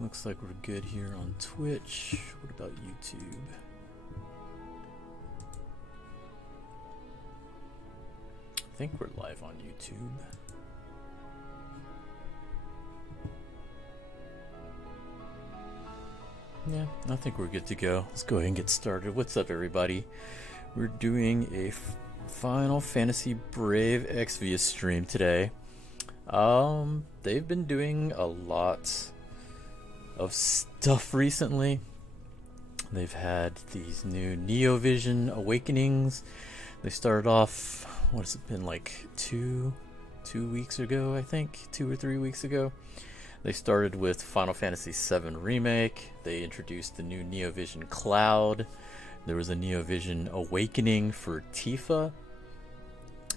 Looks like we're good here on Twitch. What about YouTube? I think we're live on YouTube. Yeah, I think we're good to go. Let's go ahead and get started. What's up, everybody? We're doing a Final Fantasy Brave Exvius stream today. They've been doing a lot of stuff recently. They've had these new Neovision awakenings. They started off, what has it been, like two weeks ago, I think? 2 or 3 weeks ago. They started with Final Fantasy VII Remake. They introduced the new Neovision Cloud. There was a Neovision Awakening for Tifa.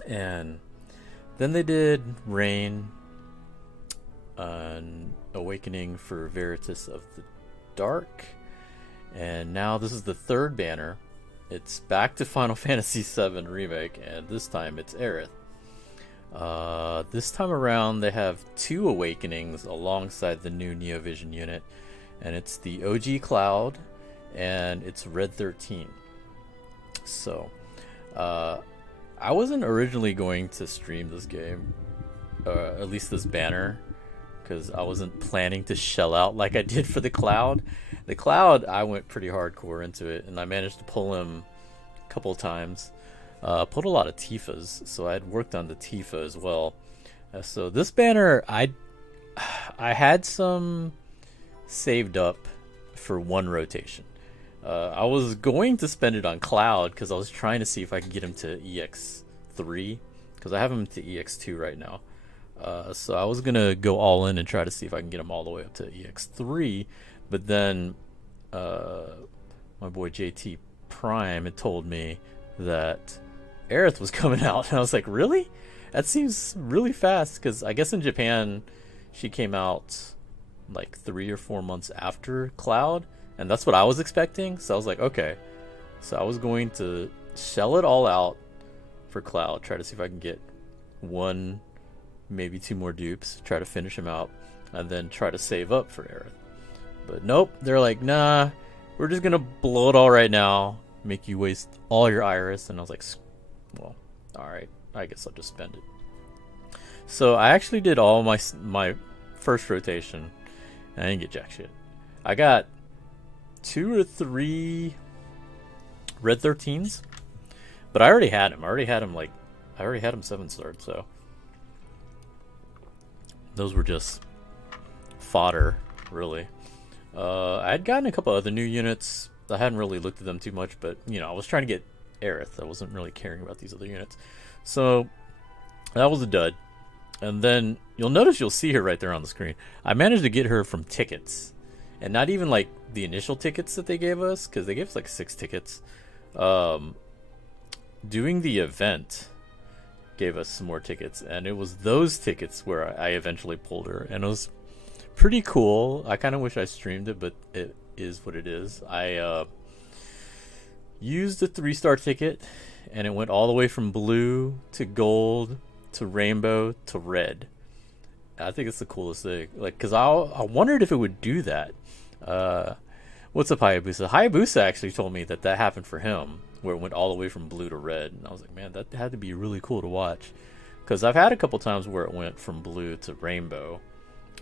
And then they did Rain, an Awakening for Veritas of the Dark. And now this is the third banner. It's back to Final Fantasy VII Remake, and this time it's Aerith. This time around they have 2 awakenings alongside the new Neovision unit, and it's the OG Cloud and it's Red 13. So I wasn't originally going to stream this game, at least this banner, because I wasn't planning to shell out like I did for the Cloud. The Cloud, I went pretty hardcore into it, and I managed to pull him a couple times. Pulled a lot of Tifas, so I had worked on the Tifa as well. So this banner, I had some saved up for one rotation. I was going to spend it on Cloud because I was trying to see if I could get him to EX3, because I have him to EX2 right now. So I was gonna go all in and try to see if I can get him all the way up to EX3, but then my boy JT Prime had told me that Aerith was coming out, and I was like, really? That seems really fast, because I guess in Japan she came out like 3 or 4 months after Cloud, and that's what I was expecting. So I was like, okay. So I was going to shell it all out for Cloud, try to see if I can get 1, maybe 2 more dupes, try to finish him out, and then try to save up for Aerith. But nope, they're like, nah, we're just gonna blow it all right now, make you waste all your iris. And I was like, well, alright, I guess I'll just spend it. So I actually did all my first rotation, and I didn't get jack shit. I got 2 or 3 Red 13s, but I already had him. I already had him 7-starred, so those were just fodder, really. I had gotten a couple other new units. I hadn't really looked at them too much, but I was trying to get Aerith. I wasn't really caring about these other units. So that was a dud. And then you'll see her right there on the screen. I managed to get her from tickets, and not even like the initial tickets that they gave us, because they gave us like 6 tickets. Doing the event gave us some more tickets, and it was those tickets where I eventually pulled her, and it was pretty cool. I kind of wish I streamed it, but it is what it is. I used a 3-star ticket, and it went all the way from blue to gold to rainbow to red. I think it's the coolest thing, like, because I wondered if it would do that. What's up, Hayabusa? Hayabusa actually told me that happened for him, where it went all the way from blue to red, and I was like, man, that had to be really cool to watch, because I've had a couple times where it went from blue to rainbow.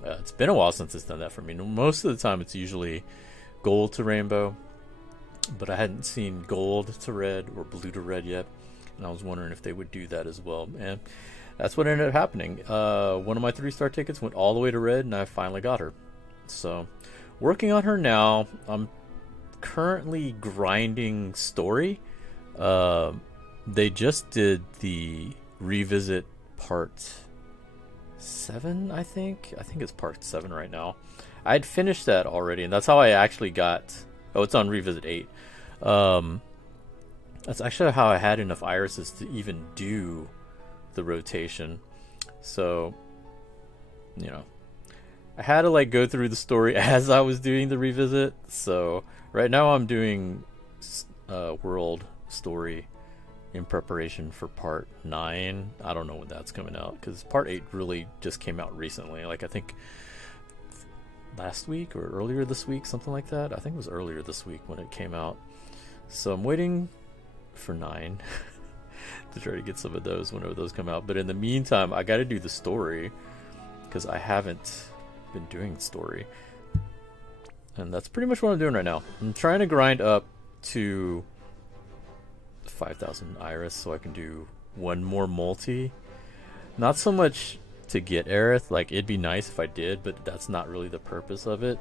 It's been a while since it's done that for me. Most of the time it's usually gold to rainbow, but I hadn't seen gold to red or blue to red yet, and I was wondering if they would do that as well. And that's what ended up happening. One of my 3-star tickets went all the way to red, and I finally got her. So working on her now. I'm currently grinding story. They just did the revisit part 7, I think it's part 7 right now. I'd finished that already, and that's how I actually got... Oh, it's on revisit 8. That's actually how I had enough irises to even do the rotation. So I had to go through the story as I was doing the revisit. So right now I'm doing world story in preparation for part 9. I don't know when that's coming out, because part 8 really just came out recently. I think last week or earlier this week, something like that. I think it was earlier this week when it came out. So I'm waiting for 9 to try to get some of those whenever those come out. But in the meantime, I got to do the story because I haven't been doing story. And that's pretty much what I'm doing right now. I'm trying to grind up to 5,000 Iris so I can do one more multi. Not so much to get Aerith, like it'd be nice if I did, but that's not really the purpose of it.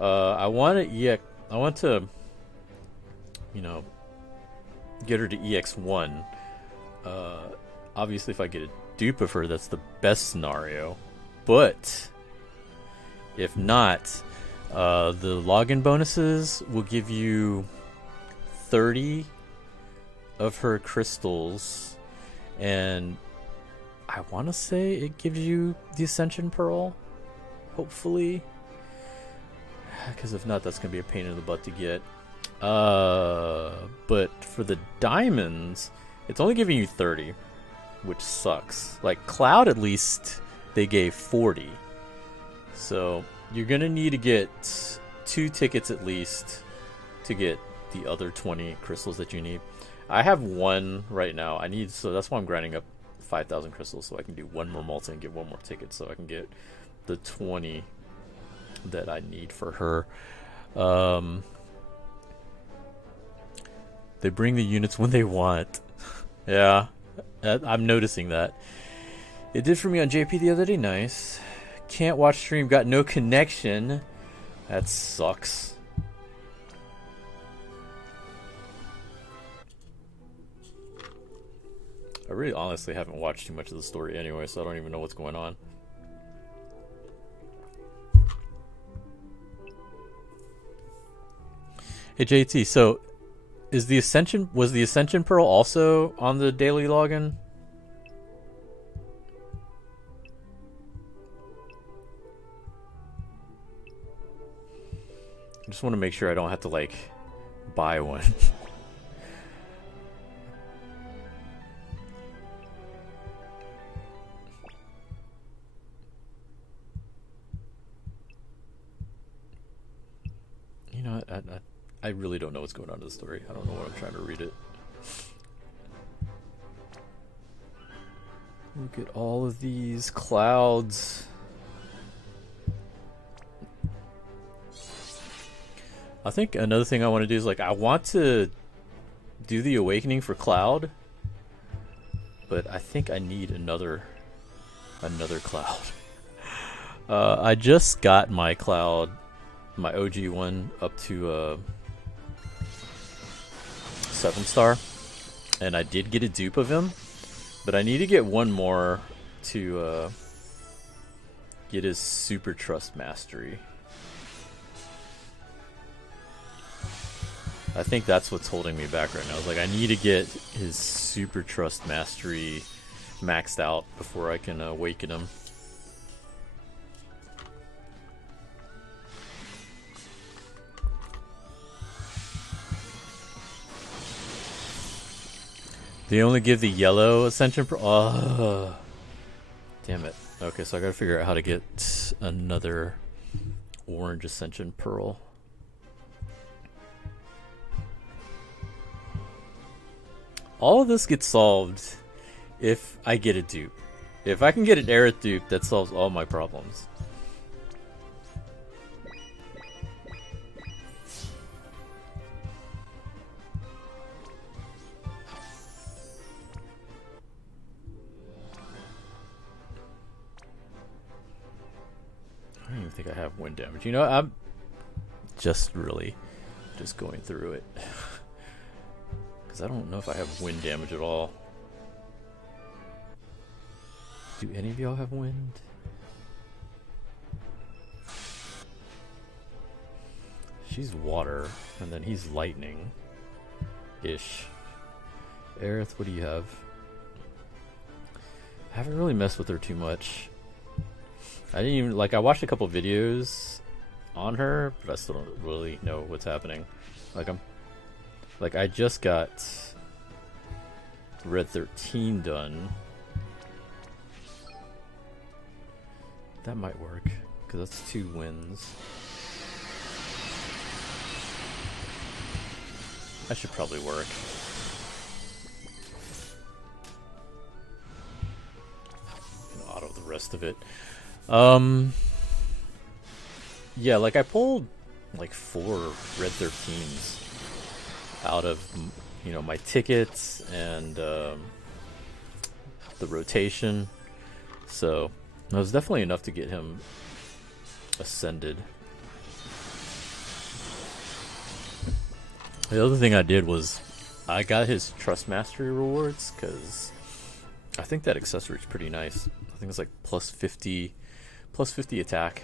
I want to, you know, get her to EX1. Obviously, if I get a dupe of her, that's the best scenario. But if not, the login bonuses will give you 30 of her crystals, and I want to say it gives you the Ascension Pearl, hopefully, because if not, that's going to be a pain in the butt to get. But for the diamonds, it's only giving you 30, which sucks. Like Cloud, at least they gave 40, so you're going to need to get 2 tickets at least to get the other 20 crystals that you need. I have 1 right now. So that's why I'm grinding up 5,000 crystals so I can do 1 more multi and get 1 more ticket so I can get the 20 that I need for her. They bring the units when they want. Yeah, I'm noticing that. It did for me on JP the other day. Nice. Can't watch stream. Got no connection. That sucks. I really honestly haven't watched too much of the story anyway, so I don't even know what's going on. Hey JT, so was the Ascension Pearl also on the daily login? I just want to make sure I don't have to like buy one. You know, I really don't know what's going on in the story. I don't know what I'm trying to read it. Look at all of these clouds. I think another thing I want to do is like I want to do the awakening for Cloud, but I think I need another Cloud. I just got my Cloud, my OG one, up to 7-star, and I did get a dupe of him, but I need to get 1 more to get his Super Trust Mastery. I think that's what's holding me back right now. It's like I need to get his Super Trust Mastery maxed out before I can awaken him. They only give the yellow Ascension Pearl. Oh, damn it. Okay, so I gotta figure out how to get another orange Ascension Pearl. All of this gets solved if I get a dupe. If I can get an Aerith dupe, that solves all my problems. I don't even think I have wind damage. You know, I'm just going through it. Because I don't know if I have wind damage at all. Do any of y'all have wind? She's water, and then he's lightning-ish. Aerith, what do you have? I haven't really messed with her too much. I didn't even, like, I watched a couple videos on her, but I still don't really know what's happening. Like, I just got Red 13 done. That might work, because that's 2 wins. That should probably work. Auto the rest of it. Yeah, like I pulled like 4 red 13s out of, you know, my tickets and the rotation, so that was definitely enough to get him ascended. The other thing I did was I got his Trust Mastery rewards, because I think that accessory is pretty nice. I think it's like plus 50 attack.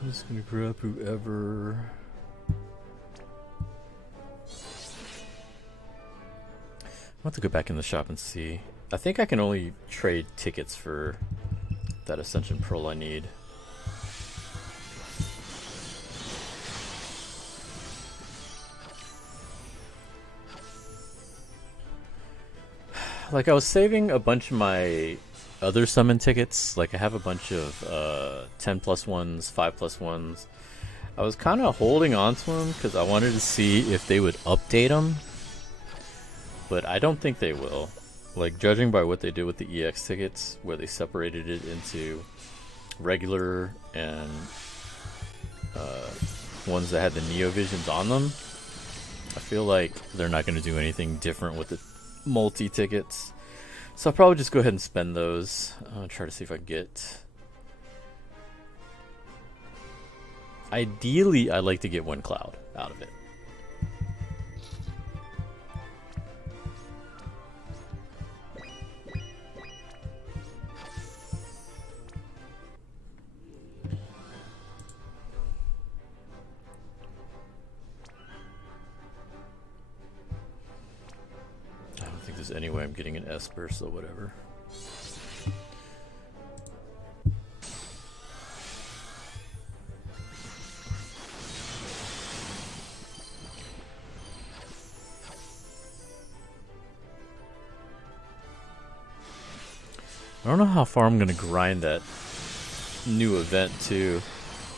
I'm just gonna grab whoever. I'll have to go back in the shop and see. I think I can only trade tickets for that Ascension Pearl I need. Like, I was saving a bunch of my other summon tickets. Like, I have a bunch of 10 plus ones, 5 plus ones. I was kind of holding on to them because I wanted to see if they would update them, but I don't think they will. Like, judging by what they did with the EX tickets, where they separated it into regular and ones that had the Neo Visions on them, I feel like they're not going to do anything different with the multi tickets. So I'll probably just go ahead and spend those. I'll try to see if I can get... Ideally, I'd like to get 1 cloud out of it. I don't think there's any way I'm getting an Esper, so whatever. I don't know how far I'm gonna grind that new event too,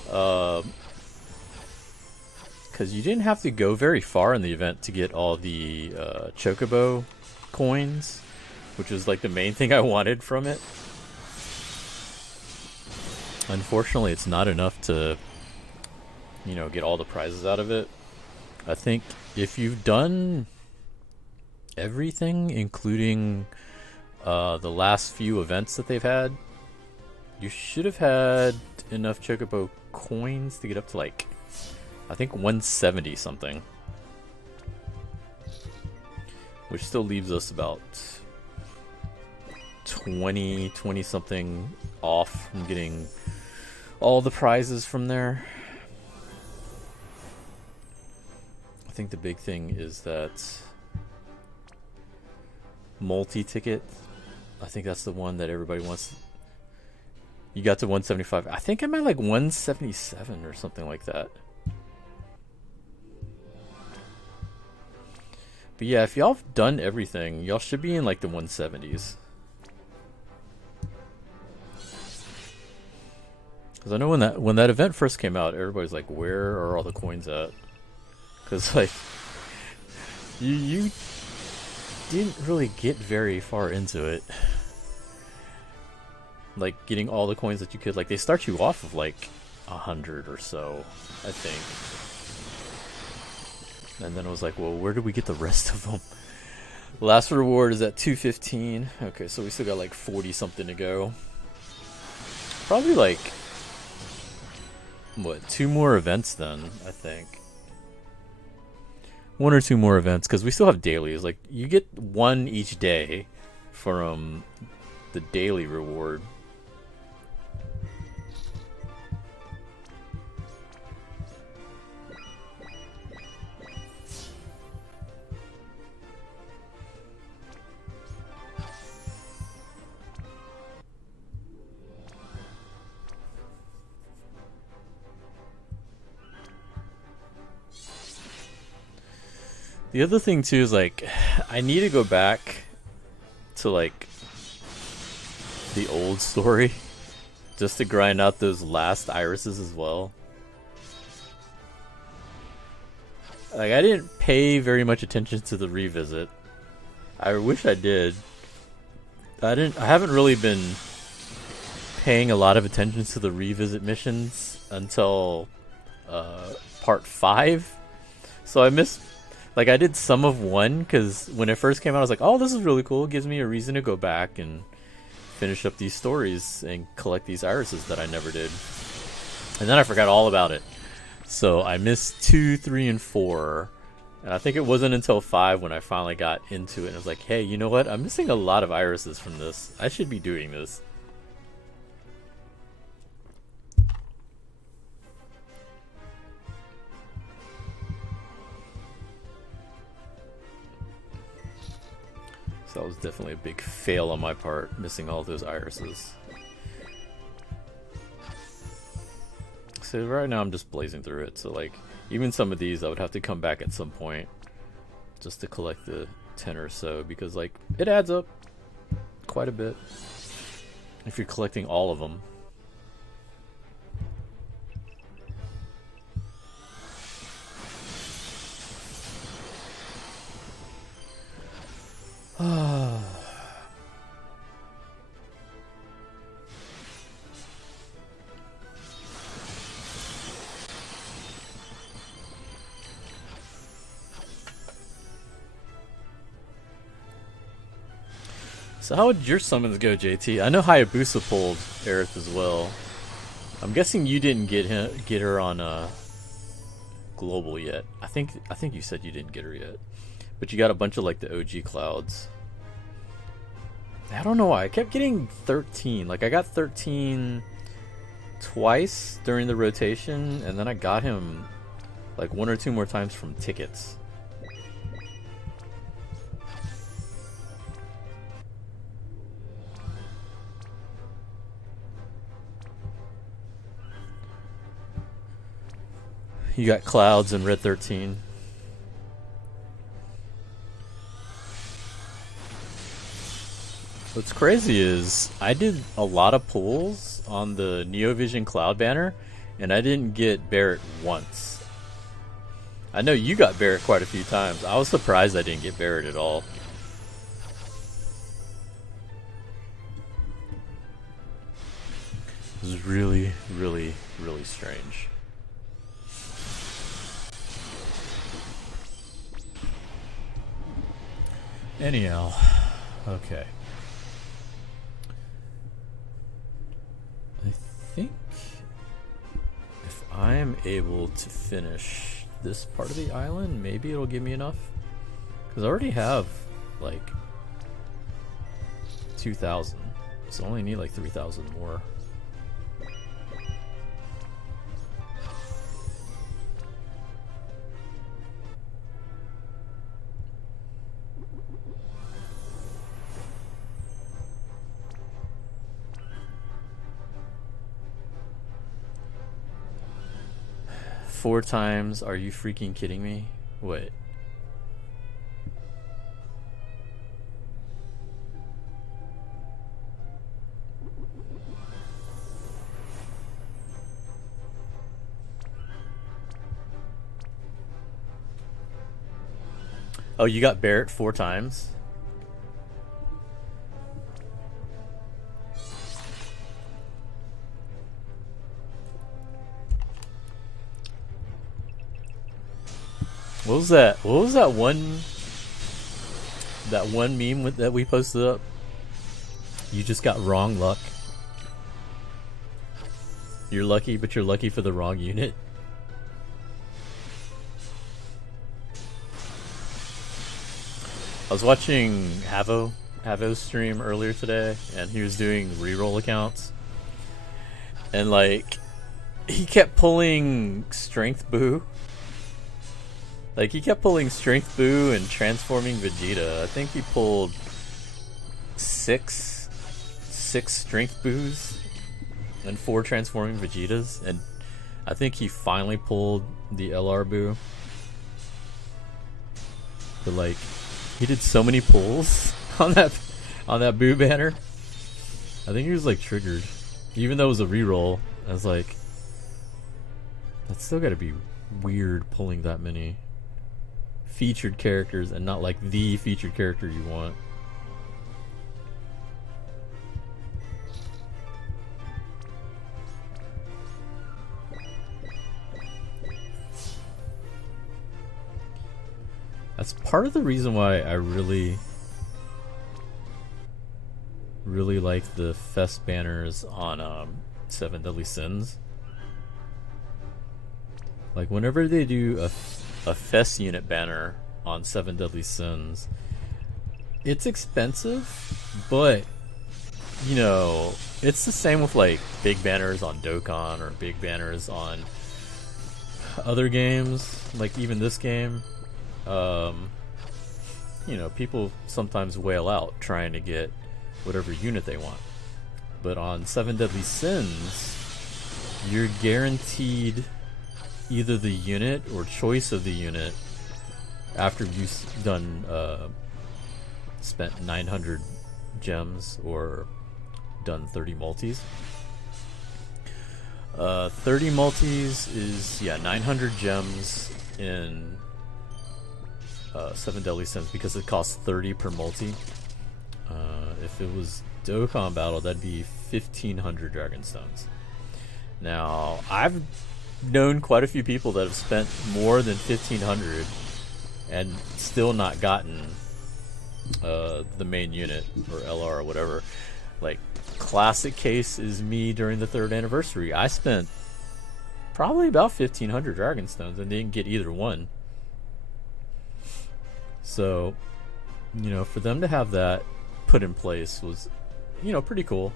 because you didn't have to go very far in the event to get all the Chocobo coins, which is like the main thing I wanted from it. Unfortunately, it's not enough to, you know, get all the prizes out of it. I think if you've done everything, including the last few events that they've had, you should have had enough Chocobo coins to get up to, like, I think 170 something, which still leaves us about 20 something off from getting all the prizes from there. I think the big thing is that multi-ticket, I think that's the one that everybody wants. You got to 175. I think I'm at like 177 or something like that. But yeah, if y'all have done everything, y'all should be in like the 170s. Because I know when that event first came out, everybody's like, where are all the coins at? Because like, you didn't really get very far into it. Like, getting all the coins that you could. Like, they start you off of like 100 or so, I think. And then it was like, well, where did we get the rest of them? Last reward is at 215. Okay, so we still got like 40 something to go. Probably like, what, 2 more events then, I think. 1 or 2 more events, because we still have dailies. Like, you get 1 each day from the daily reward. The other thing too is like, I need to go back to like the old story just to grind out those last irises as well. Like, I didn't pay very much attention to the revisit. I wish I did. I haven't really been paying a lot of attention to the revisit missions until part 5. So I missed, like, I did some of 1 because when it first came out I was like, oh, this is really cool. It gives me a reason to go back and finish up these stories and collect these irises that I never did. And then I forgot all about it. So I missed 2, 3, and 4. And I think it wasn't until 5 when I finally got into it and I was like, hey, you know what? I'm missing a lot of irises from this. I should be doing this. So that was definitely a big fail on my part, missing all those irises. So right now I'm just blazing through it, so like, even some of these I would have to come back at some point just to collect the 10 or so, because like, it adds up quite a bit if you're collecting all of them. So how would your summons go, JT? I know Hayabusa pulled Aerith as well. I'm guessing you didn't get her on global yet. I think you said you didn't get her yet, but you got a bunch of like the OG clouds. I don't know why I kept getting 13. Like, I got 13 twice during the rotation, and then I got him like 1 or 2 more times from tickets. You got clouds and red 13. What's crazy is I did a lot of pulls on the Neovision Cloud banner, and I didn't get Barret once. I know you got Barret quite a few times. I was surprised I didn't get Barret at all. It was really, really, really strange. Anyhow, okay. I think if I am able to finish this part of the island, maybe it'll give me enough. Because I already have, like, 2,000. So I only need, like, 3,000 more. Four times? Are you freaking kidding me? What? Oh, you got Barret 4 times? What was that? What was that one? That one meme that we posted up? You just got wrong luck. You're lucky, but you're lucky for the wrong unit. I was watching Havo's stream earlier today, and he was doing reroll accounts, and like, he kept pulling Strength Boo. Like, he kept pulling Strength Boo and transforming Vegeta. I think he pulled six Strength Boos and 4 transforming Vegetas, and I think he finally pulled the LR Boo. but like he did so many pulls on that Boo banner. I think he was like triggered, even though it was a reroll. I was like, that's still got to be weird pulling that many featured characters and not like the featured character you want. That's part of the reason why I really like the Fest banners on 7 Deadly Sins. Like whenever they do a Fest unit banner on 7 Deadly Sins, it's expensive, but you know, it's the same with like big banners on Dokkan or big banners on other games, like even this game. You know, people sometimes wail out trying to get whatever unit they want. But on 7 Deadly Sins, you're guaranteed either the unit or choice of the unit after you've done spent 900 gems or done 30 multis. 30 multis is 900 gems in 7 Deadly Sins because it costs 30 per multi. If it was Dokkan Battle, that'd be 1500 Dragon Stones. Now, I've known quite a few people that have spent more than 1500 and still not gotten the main unit or LR or whatever. Like, classic case is me during the 3rd anniversary. I spent probably about 1500 Dragon Stones and didn't get either one. So, you know, for them to have that put in place was, you know, pretty cool.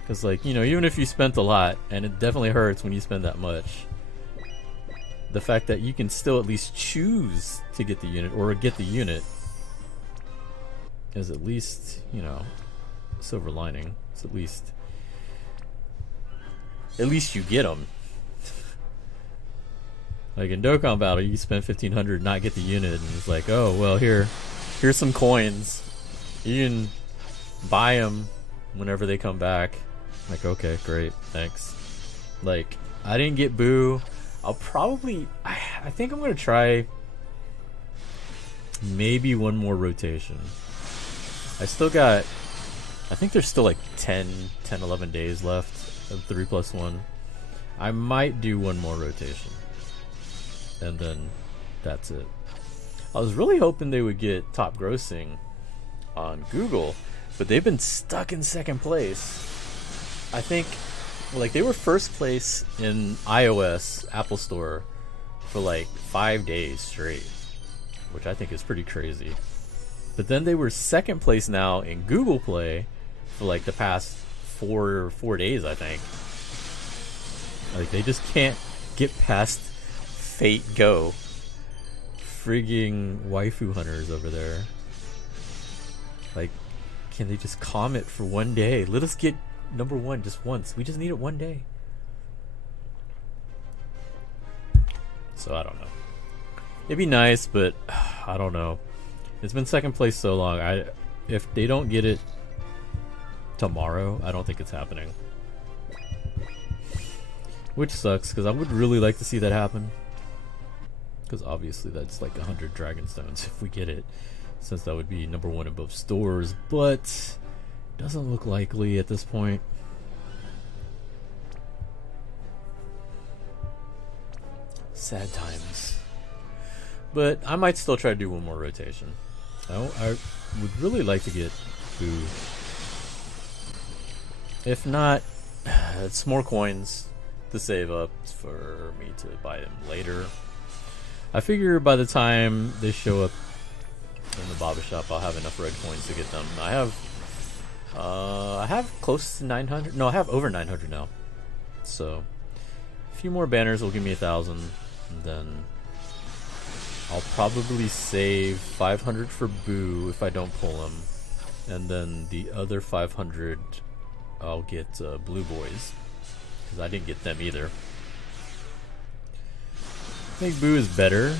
Because, like, you know, even if you spent a lot, and it definitely hurts when you spend that much, the fact that you can still at least choose to get the unit or get the unit is at least, you know, a silver lining. It's at least you get them. Like in Dokkan Battle, you spend 1500, not get the unit, and it's like, oh well, here's some coins. You can buy them whenever they come back. Like, okay, great, thanks. Like, I didn't get Boo. I'll probably, I think I'm gonna try maybe one more rotation. I still got, I think there's still like 11 days left of 3+1. I might do one more rotation. And then that's it. I was really hoping they would get top grossing on Google, but they've been stuck in 2nd place. I think, like, they were 1st place in iOS Apple Store for like 5 days straight, which I think is pretty crazy. But then they were 2nd place now in Google Play for like the past four days, I think. Like, they just can't get past Fate Go. Frigging waifu hunters over there. Like, can they just comment for one day? Let us get number 1 just once. We just need it one day. So I don't know. It'd be nice, but I don't know. It's been 2nd place so long. If they don't get it tomorrow, I don't think it's happening. Which sucks, because I would really like to see that happen. Because obviously that's like 100 Dragon Stones if we get it, since that would be number 1 in both stores, but doesn't look likely at this point. Sad times. But I might still try to do one more rotation. I would really like to get Boo. If not, it's more coins to save up for me to buy them later. I figure by the time they show up in the Baba shop, I'll have enough red coins to get them. I have close to 900. No, I have over 900 now. So a few more banners will give me 1,000, and then I'll probably save 500 for Boo if I don't pull him, and then the other 500 I'll get Blue Boys, because I didn't get them either. I think Boo is better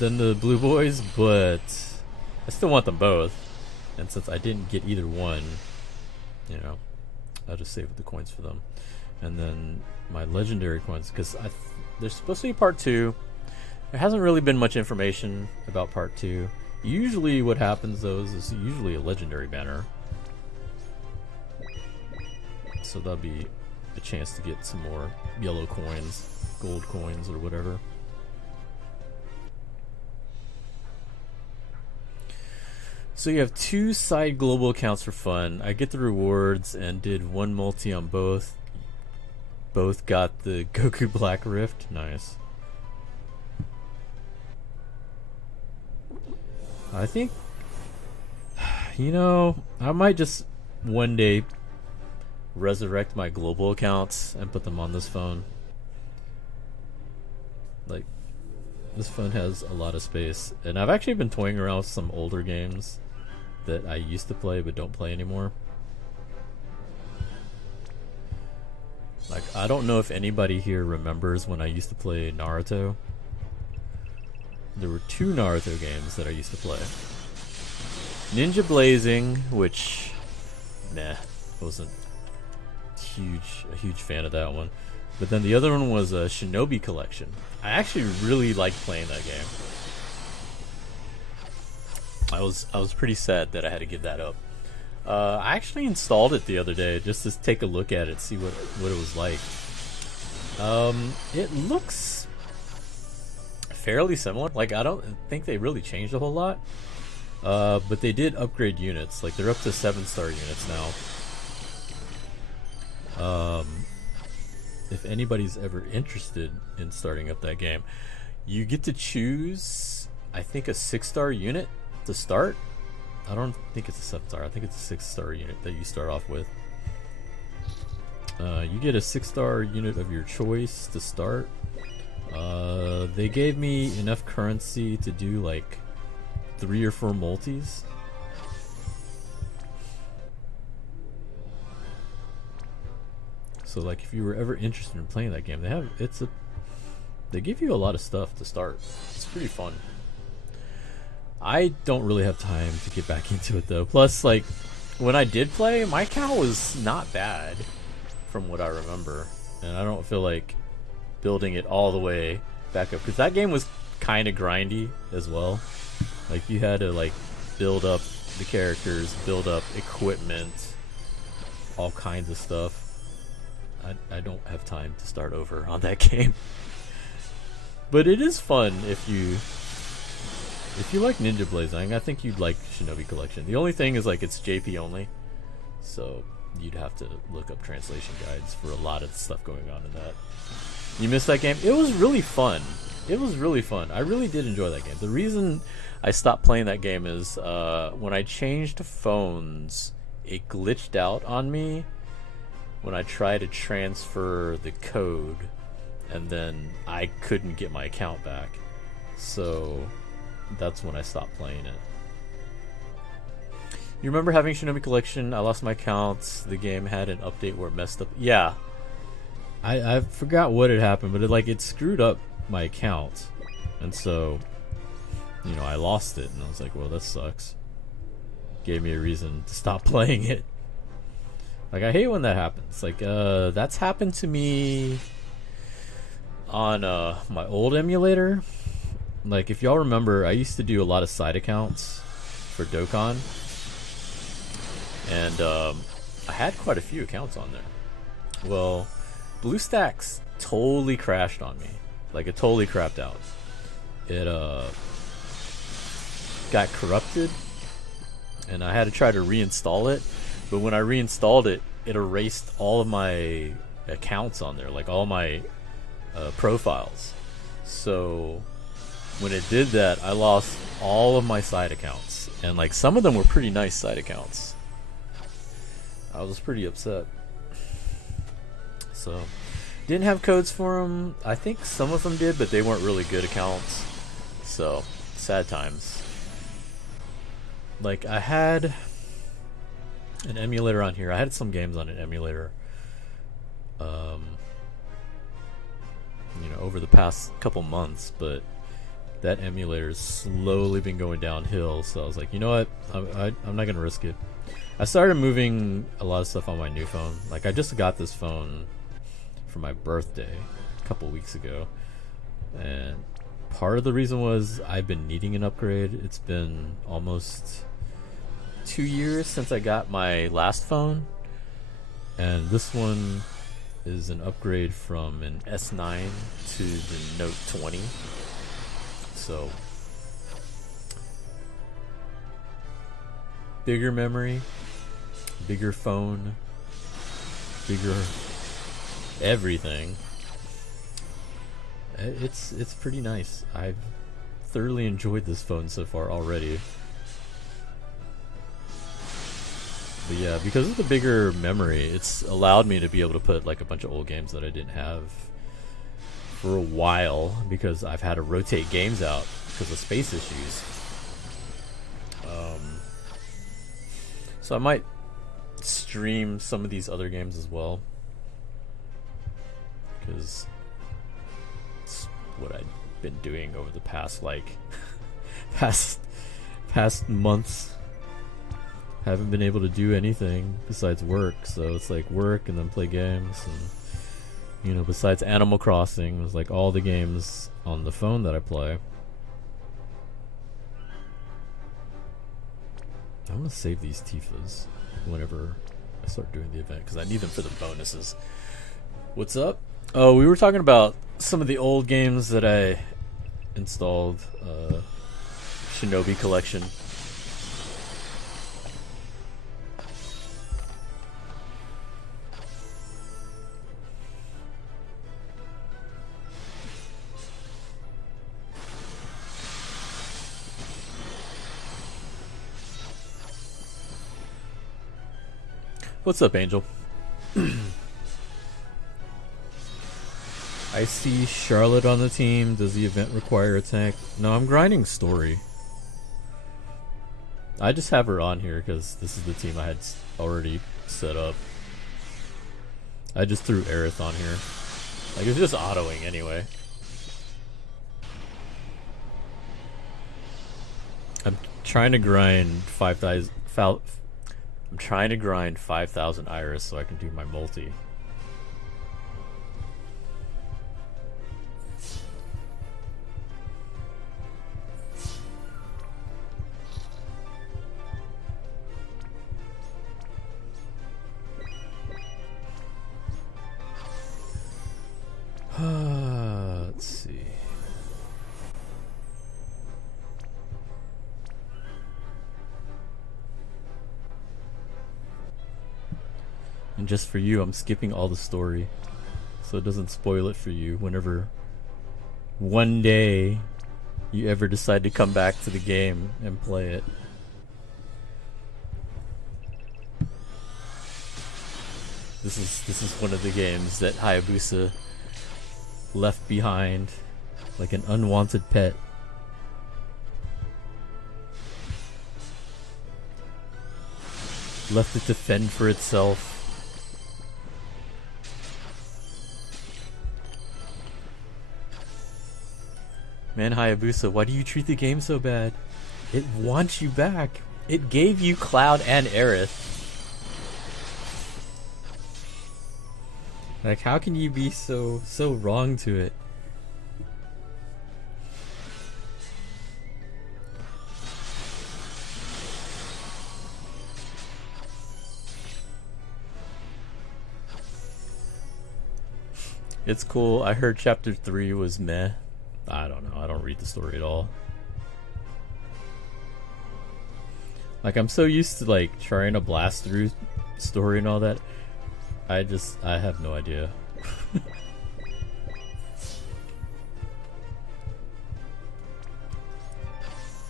than the blue boys, but I still want them both. And since I didn't get either one, you know, I'll just save the coins for them. And then my legendary coins, because there's supposed to be part 2. There hasn't really been much information about part 2. Usually what happens though is usually a legendary banner. So that'll be a chance to get some more yellow coins, gold coins, or whatever. So you have 2 side global accounts for fun. I get the rewards and did 1 multi on both. Both got the Goku Black Rift. Nice. I think, you know, I might just one day resurrect my global accounts and put them on this phone. Like, this phone has a lot of space. And I've actually been toying around with some older games that I used to play but don't play anymore. Like, I don't know if anybody here remembers when I used to play Naruto. There were 2 Naruto games that I used to play. Ninja Blazing, which, meh, wasn't a huge fan of that one. But then the other one was a Shinobi Collection. I actually really liked playing that game. I was pretty sad that I had to give that up. I actually installed it the other day just to take a look at it, see what it was like. It looks fairly similar. Like, I don't think they really changed a whole lot. But they did upgrade units. Like, they're up to 7-star units now. If anybody's ever interested in starting up that game, you get to choose, I think, a 6-star unit to start. I don't think it's a 7-star. I think it's a 6-star unit that you start off with. You get a 6-star unit of your choice to start. They gave me enough currency to do like 3 or 4 multis. So like, if you were ever interested in playing that game, they give you a lot of stuff to start. It's pretty fun. I don't really have time to get back into it though. Plus, like, when I did play, my count was not bad from what I remember, and I don't feel like building it all the way back up, because that game was kind of grindy as well. Like, you had to like build up the characters, build up equipment, all kinds of stuff. I don't have time to start over on that game. But it is fun if you like Ninja Blazing. I think you'd like Shinobi Collection. The only thing is, like, it's JP only, so you'd have to look up translation guides for a lot of stuff going on in that. You missed that game? It was really fun. It was really fun. I really did enjoy that game. The reason I stopped playing that game is when I changed phones, it glitched out on me when I tried to transfer the code, and then I couldn't get my account back. So that's when I stopped playing it. You remember having Shinobi Collection? I lost my account. The game had an update where it messed up. Yeah. I forgot what had happened, but it screwed up my account. And so, you know, I lost it, and I was like, well, that sucks. Gave me a reason to stop playing it. Like, I hate when that happens. Like, that's happened to me on my old emulator. Like, if y'all remember, I used to do a lot of side accounts for Dokkan. And I had quite a few accounts on there. Well, BlueStacks totally crashed on me. Like, it totally crapped out. It got corrupted, and I had to try to reinstall it. But when I reinstalled it, it erased all of my accounts on there, like all my profiles. So when it did that, I lost all of my side accounts, and like some of them were pretty nice side accounts. I was pretty upset. So didn't have codes for them. I think some of them did, but they weren't really good accounts. So sad times. Like, I had an emulator on here. I had some games on an emulator, you know, over the past couple months, but that emulator's slowly been going downhill. So I was like, you know what? I'm not gonna risk it. I started moving a lot of stuff on my new phone. Like, I just got this phone for my birthday a couple weeks ago, and part of the reason was I've been needing an upgrade. It's been almost 2 years since I got my last phone, and this one is an upgrade from an S9 to the Note 20. So bigger memory, bigger phone, bigger everything. It's pretty nice. I've thoroughly enjoyed this phone so far already. But yeah, because of the bigger memory, it's allowed me to be able to put like a bunch of old games that I didn't have for a while, because I've had to rotate games out because of space issues. So I might stream some of these other games as well, because it's what I've been doing over the past like past months. Haven't been able to do anything besides work, so it's like work and then play games, and you know, besides Animal Crossing, it's like all the games on the phone that I play. I want to save these Tifas whenever I start doing the event, because I need them for the bonuses. What's up? Oh, we were talking about some of the old games that I installed. Shinobi Collection. What's up, Angel? I see Charlotte on the team. Does the event require a tank? No, I'm grinding story. I just have her on here because this is the team I had already set up. I just threw Aerith on here. Like, it's just autoing anyway. I'm trying to grind 5,000. I'm trying to grind 5,000 Iris so I can do my multi. Let's see. And just for you, I'm skipping all the story, so it doesn't spoil it for you whenever one day you ever decide to come back to the game and play it. This is one of the games that Hayabusa left behind like an unwanted pet. Left it to fend for itself. Man, Hayabusa, why do you treat the game so bad? It wants you back. It gave you Cloud and Aerith. Like, how can you be so wrong to it? It's cool. I heard chapter 3 was meh. I don't know. I don't read the story at all. Like, I'm so used to like trying to blast through story and all that. I have no idea.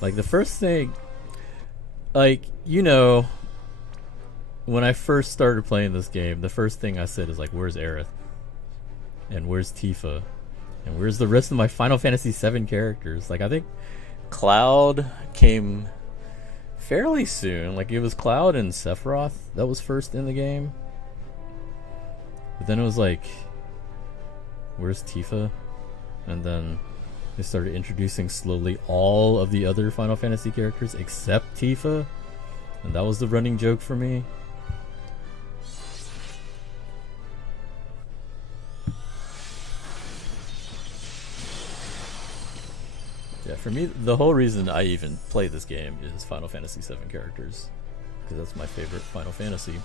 Like, the first thing, like, you know, when I first started playing this game, the first thing I said is like, where's Aerith? And where's Tifa? And where's the rest of my Final Fantasy VII characters? Like, I think Cloud came fairly soon. Like, it was Cloud and Sephiroth that was first in the game. But then it was like, where's Tifa? And then They started introducing slowly all of the other Final Fantasy characters except Tifa, and that was the running joke for me. Yeah, for me, the whole reason I even play this game is Final Fantasy VII characters, because that's my favorite Final Fantasy.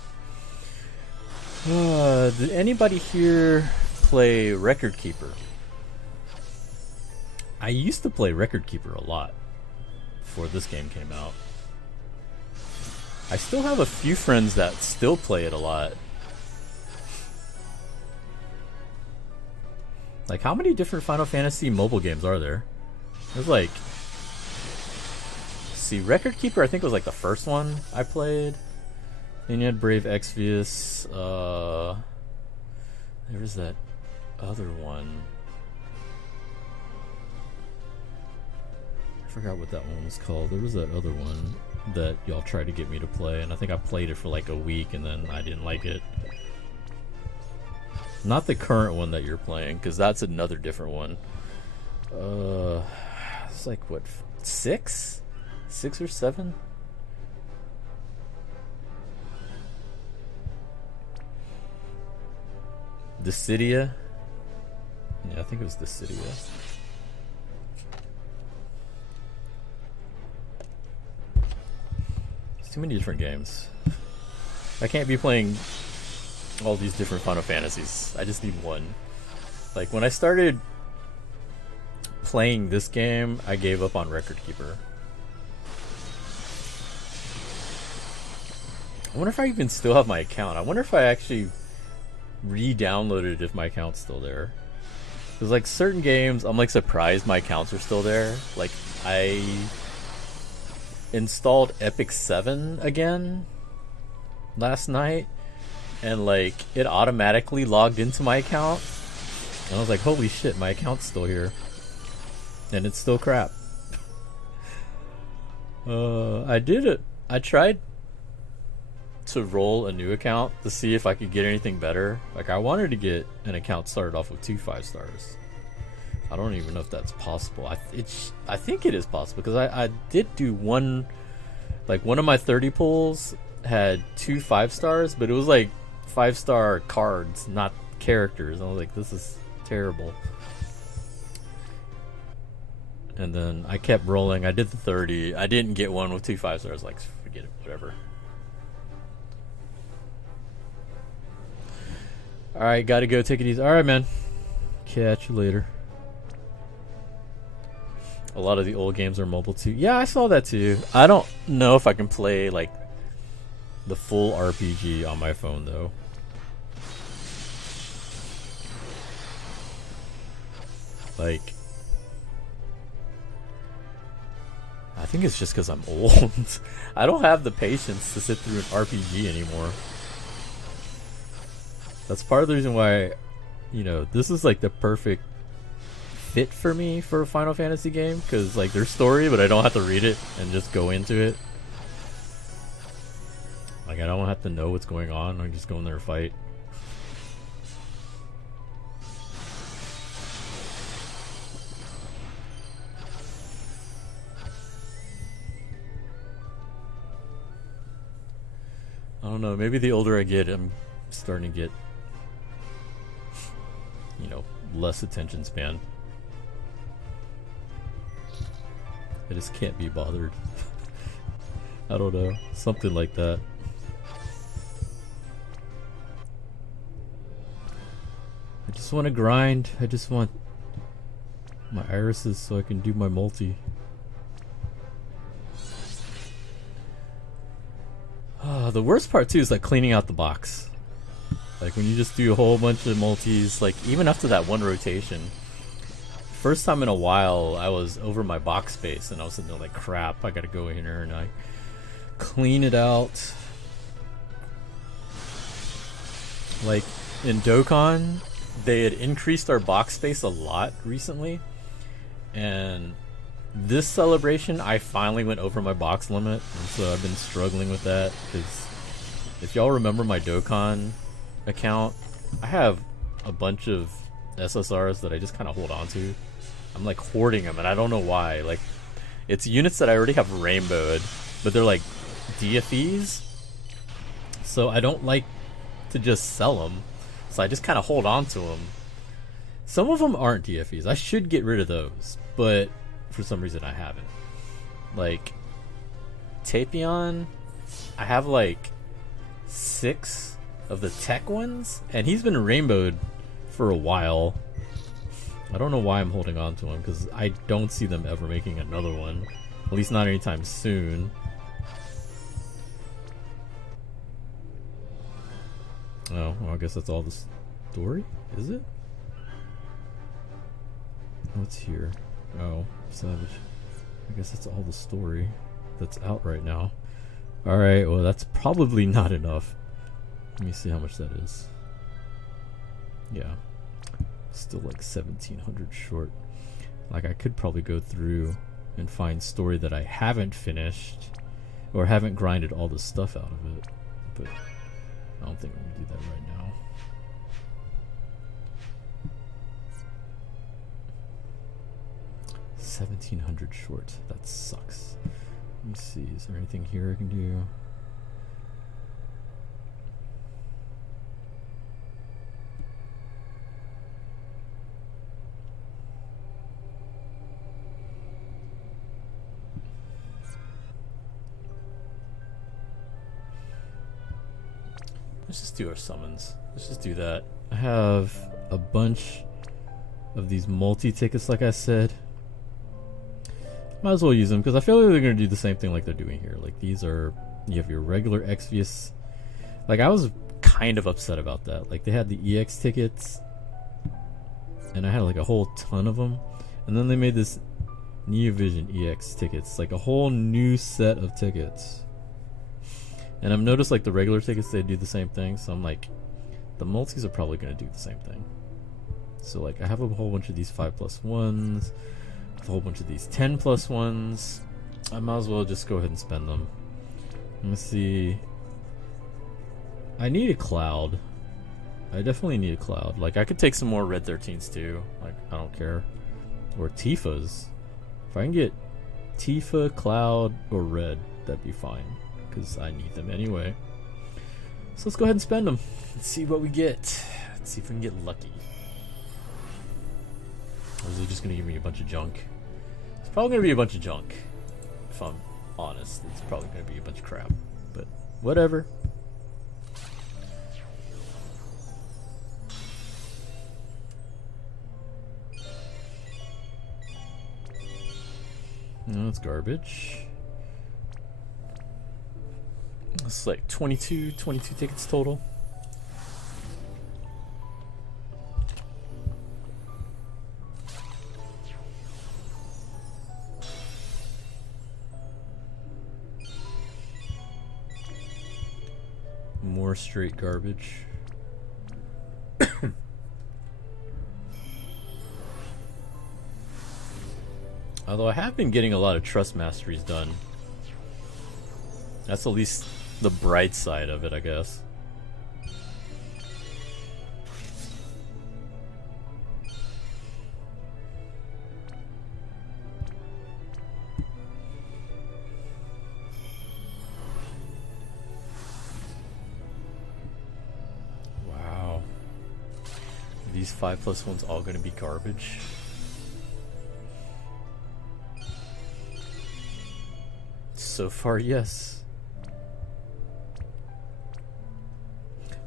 Did anybody here play Record Keeper? I used to play Record Keeper a lot before this game came out. I still have a few friends that still play it a lot. Like, how many different Final Fantasy mobile games are there? There's like... See, Record Keeper I think was like the first one I played. Then you had Brave Exvius. There was that other one. I forgot what that one was called. There was that other one that y'all tried to get me to play, and I think I played it for like a week and then I didn't like it. Not the current one that you're playing, because that's another different one. It's like, what, 6? 6 or 7? Dissidia? Yeah, I think it was Dissidia. It's too many different games. I can't be playing all these different Final Fantasies. I just need one. Like, when I started playing this game, I gave up on Record Keeper. I wonder if I even still have my account. I wonder if I actually re-downloaded it if my account's still there. Because like certain games, I'm like surprised my accounts are still there. Like I installed FF7 again last night, and like it automatically logged into my account. And I was like, holy shit, my account's still here. And it's still crap. I did it. I tried to roll a new account to see if I could get anything better. Like I wanted to get an account started off with 2 5-stars. I don't even know if that's possible. I think it is possible, because I did do one, like one of my 30 pulls had 2 5-stars, but it was like 5-star cards, not characters. I was like, this is terrible. And then I kept rolling. I did the 30. I didn't get one with 2 5-stars. Like, forget it, whatever. Alright, gotta go, take it easy. Alright, man. Catch you later. A lot of the old games are mobile too. Yeah, I saw that too. I don't know if I can play like the full RPG on my phone though. Like, I think it's just because I'm old. I don't have the patience to sit through an RPG anymore. That's part of the reason why, you know, this is like the perfect fit for me for a Final Fantasy game, because like there's story, but I don't have to read it and just go into it. Like I don't have to know what's going on. I can just go in there and fight. I don't know, maybe the older I get, I'm starting to get, you know, less attention span. I just can't be bothered. I don't know, something like that. I just want to grind. I just want my irises so I can do my multi. The worst part too is like cleaning out the box. Like when you just do a whole bunch of multis, like even after that one rotation. First time in a while I was over my box space and I was sitting there like, crap, I gotta go in here and I clean it out. Like in Dokkan, they had increased our box space a lot recently, and this celebration I finally went over my box limit, and so I've been struggling with that, because if y'all remember my Dokkan account, I have a bunch of SSRs that I just kind of hold on to. I'm like hoarding them, and I don't know why. Like, it's units that I already have rainbowed, but they're like DFEs, so I don't like to just sell them. So I just kind of hold on to them. Some of them aren't DFEs. I should get rid of those, but for some reason I haven't. Like Tapion, I have like 6 of the tech ones, and he's been rainbowed for a while. I don't know why I'm holding on to him, because I don't see them ever making another one. At least not anytime soon. Oh, well, I guess that's all the story? Is it? What's here? Oh, Savage. I guess that's all the story that's out right now. Alright, well that's probably not enough. Let me see how much that is. Yeah. Still like 1,700 short. Like, I could probably go through and find story that I haven't finished or haven't grinded all the stuff out of it. But I don't think I'm gonna do that right now. $1,700 short. That sucks. Let me see. Is there anything here I can do? Let's just do our summons. Let's just do that. I have a bunch of these multi-tickets, like I said. Might as well use them, because I feel like they're going to do the same thing like they're doing here. Like, these are... You have your regular Exvius. Like, I was kind of upset about that. Like, they had the EX tickets, and I had like a whole ton of them. And then they made this Neovision EX tickets. Like, a whole new set of tickets. And I've noticed, like, the regular tickets, they do the same thing. So I'm like, the multis are probably going to do the same thing. So, like, I have a whole bunch of these 5+1s. A whole bunch of these 10+1s. I might as well just go ahead and spend them. Let me see. I need a cloud. I definitely need a cloud. Like, I could take some more red 13s too. Like, I don't care. Or Tifas. If I can get Tifa, cloud, or red, that'd be fine. Because I need them anyway. So let's go ahead and spend them. Let's see what we get. Let's see if we can get lucky. Or is he just going to give me a bunch of junk? It's probably going to be a bunch of junk. If I'm honest, it's probably going to be a bunch of crap. But whatever. No, it's garbage. It's like 22 tickets total. More straight garbage. Although I have been getting a lot of trust masteries done. That's at least the bright side of it, I guess. Wow. Are these 5+1s all gonna be garbage? So far, yes.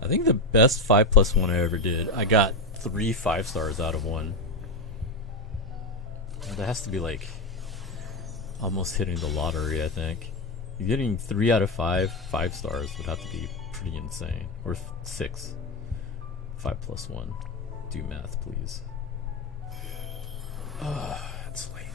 I think the best 5+1 I ever did, I got 3 5-stars out of one. That has to be like almost hitting the lottery, I think. Getting 3 out of 5 5-stars would have to be pretty insane. Or 6. 5+1. Do math, please. It's late.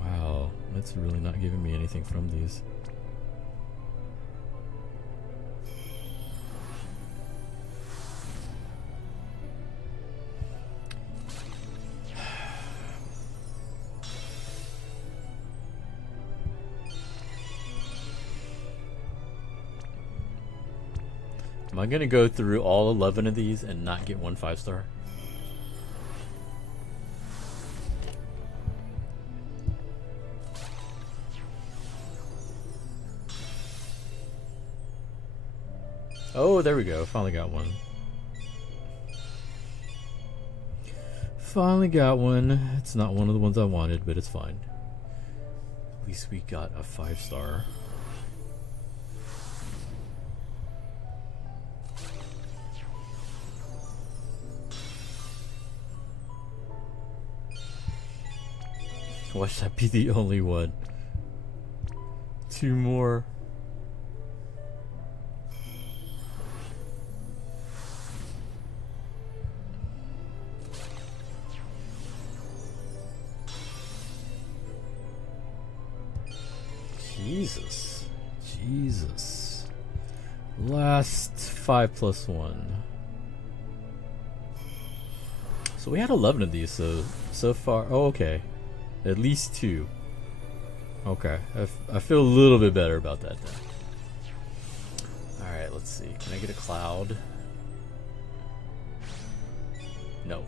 Wow, that's really not giving me anything from these. Am I gonna go through all 11 of these and not get one 5-star? Oh, there we go. Finally got one. Finally got one. It's not one of the ones I wanted, but it's fine. At least we got a 5-star. Why should that be the only one? 2 more. Jesus. Last 5+1. So we had 11 of these, so far. Oh, okay. At least 2. Okay. I feel a little bit better about that then. Alright, let's see. Can I get a cloud? No.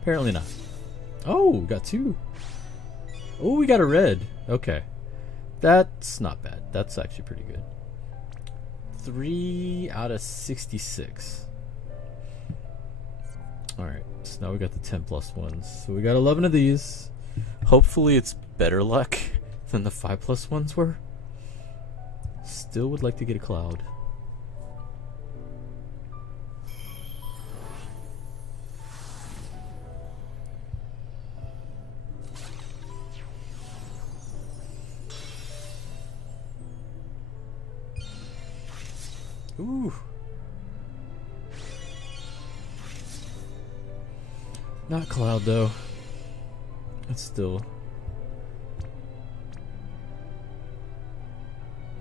Apparently not. Oh, we got 2. Oh, we got a red. Okay. That's not bad. That's actually pretty good. 3 out of 66. Alright, so now we got the 10+1s. So we got 11 of these. Hopefully it's better luck than the 5+1s were. Still would like to get a cloud. Ooh. Not cloud though. That's still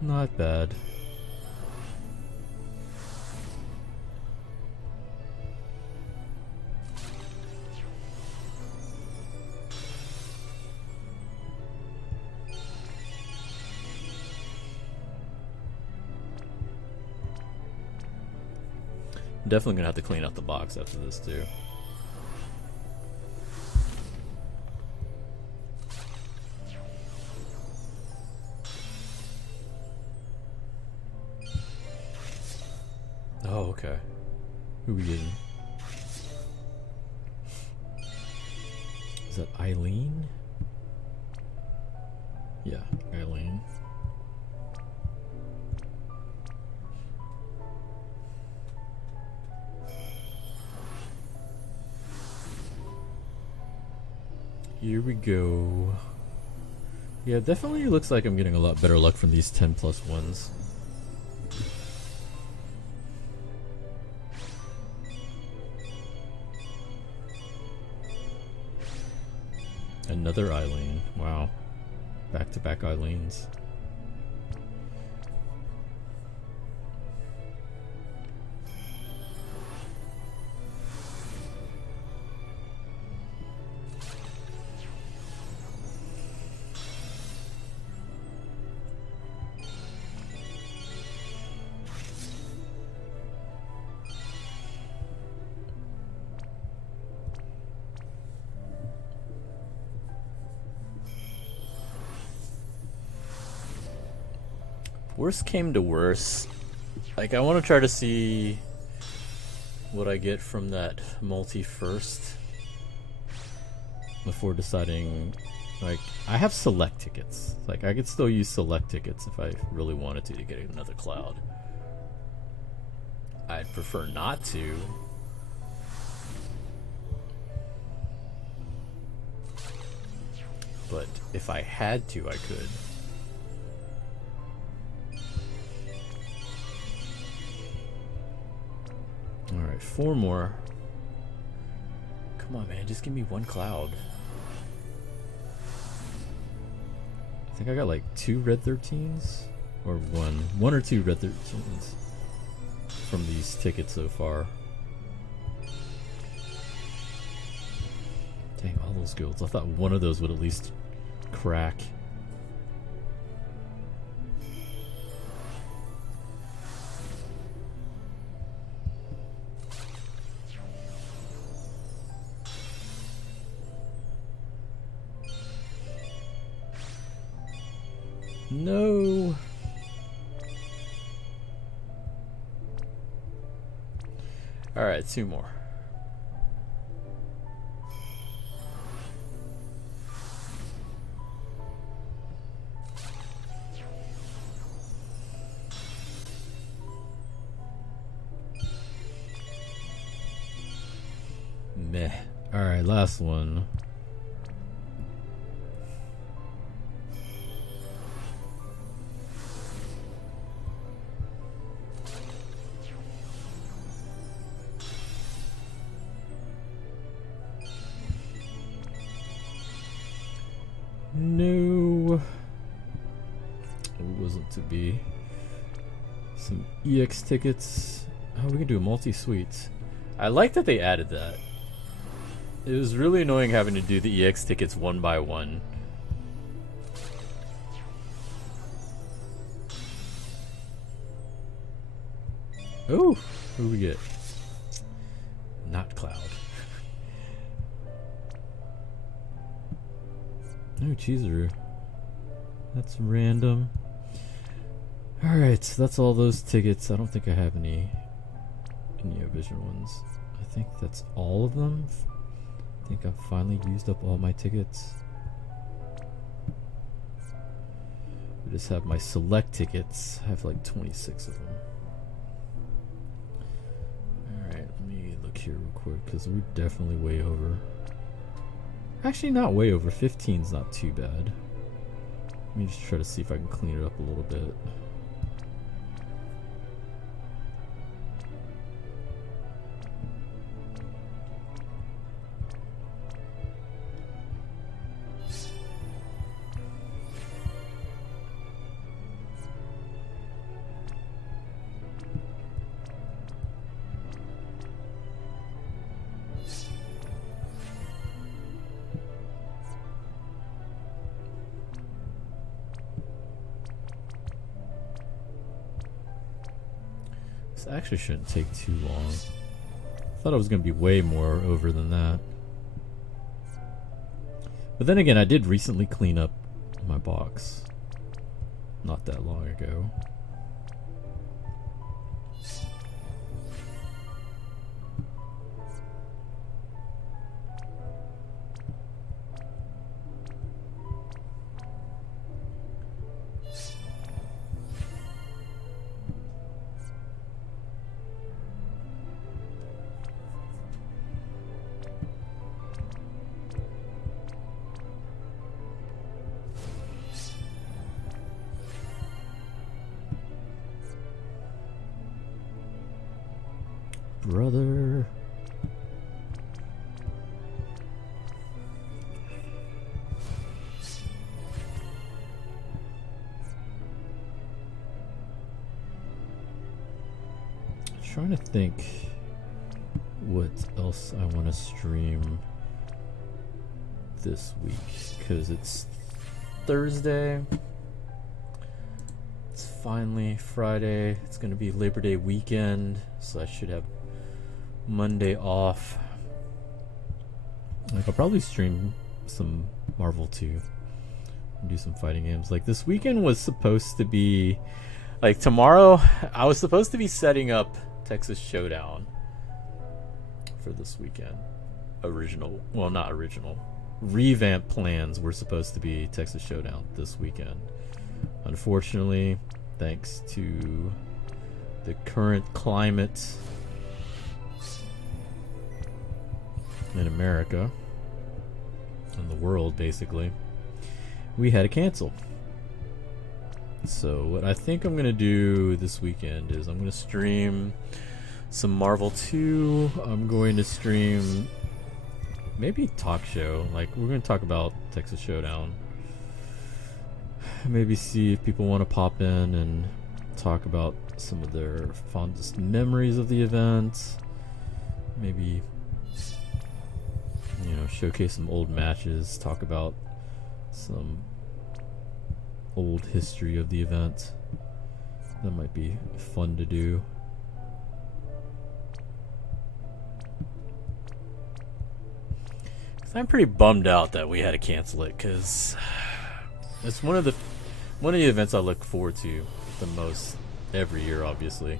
not bad. Definitely gonna have to clean out the box after this too. Oh, okay. Who we getting? Is that Eileen? Yeah, Eileen. Here we go. Yeah, definitely looks like I'm getting a lot better luck from these 10+1s. Another Eileen. Wow. Back-to-back Eileens. Worst came to worst. Like, I want to try to see what I get from that multi first before deciding. Like, I have select tickets. Like, I could still use select tickets if I really wanted to get another cloud. I'd prefer not to. But if I had to, I could. Alright, 4 more. Come on, man, just give me 1 cloud. I think I got like 2 red 13s? Or 1 or 2 red 13s from these tickets so far. Dang, all those guilds. I thought one of those would at least crack. No. Alright, 2 more. Meh. Alright, last one. No. It wasn't to be. Some EX tickets. Oh, we can do a multi-suite. I like that they added that. It was really annoying having to do the EX tickets one by one. Oh, who do we get? Not Cloud. No, Chizuru. That's random. Alright, so that's all those tickets. I don't think I have any Vision ones. I think that's all of them. I think I've finally used up all my tickets. I just have my select tickets. I have like 26 of them. Alright, let me look here real quick because we're definitely way over. Actually, not way over. 15's not too bad. Let me just try to see if I can clean it up a little bit. This actually shouldn't take too long. I thought it was going to be way more over than that. But then again, I did recently clean up my box. Not that long ago. Brother. Trying to think what else I want to stream this week, because it's Thursday. It's finally Friday. It's going to be Labor Day weekend, so I should have Monday off. Like, I'll probably stream some Marvel 2 and do some fighting games. Like, this weekend was supposed to be, like, tomorrow I was supposed to be setting up Texas Showdown for this weekend. Not original. Revamp plans were supposed to be Texas Showdown this weekend. Unfortunately, thanks to the current climate in America and the world, basically, we had to cancel. So what I think I'm gonna do this weekend is I'm gonna stream some Marvel 2. I'm going to stream maybe talk show. Like, we're gonna talk about Texas Showdown. Maybe see if people want to pop in and talk about some of their fondest memories of the event. Maybe, you know, showcase some old matches, talk about some old history of the event. That might be fun to do. I'm pretty bummed out that we had to cancel it, because it's one of One of the events I look forward to the most every year, obviously.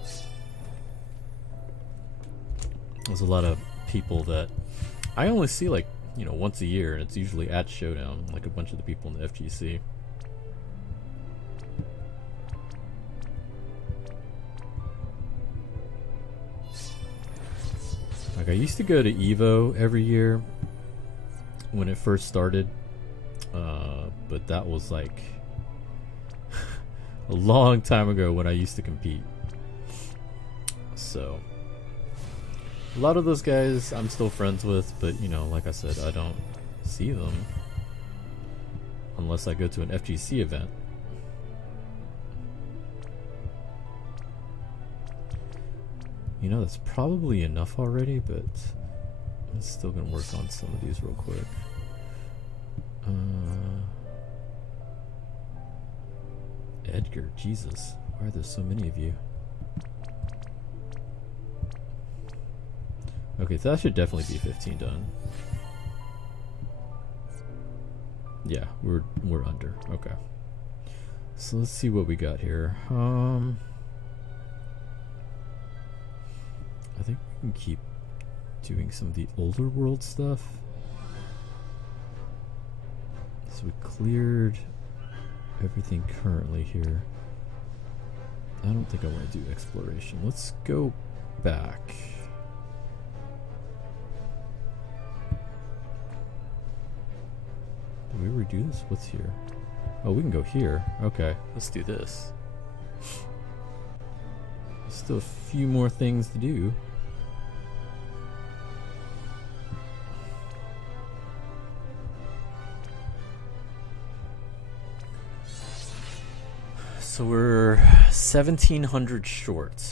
There's a lot of people that I only see like, you know, once a year, and it's usually at Showdown, like a bunch of the people in the FGC. Like I used to go to Evo every year when it first started, but that was like a long time ago when I used to compete. So a lot of those guys I'm still friends with, but you know, like I said, I don't see them unless I go to an FGC event. You know, that's probably enough already, but I'm still gonna work on some of these real quick. Edgar, Jesus, why are there so many of you? Okay, so that should definitely be 15 done. Yeah, we're under. Okay. So let's see what we got here. I think we can keep doing some of the older world stuff. So we cleared everything currently here. I don't think I want to do exploration. Let's go back. Did we redo this? What's here? Oh, we can go here. Okay, let's do this. Still a few more things to do. So we're 1,700 short.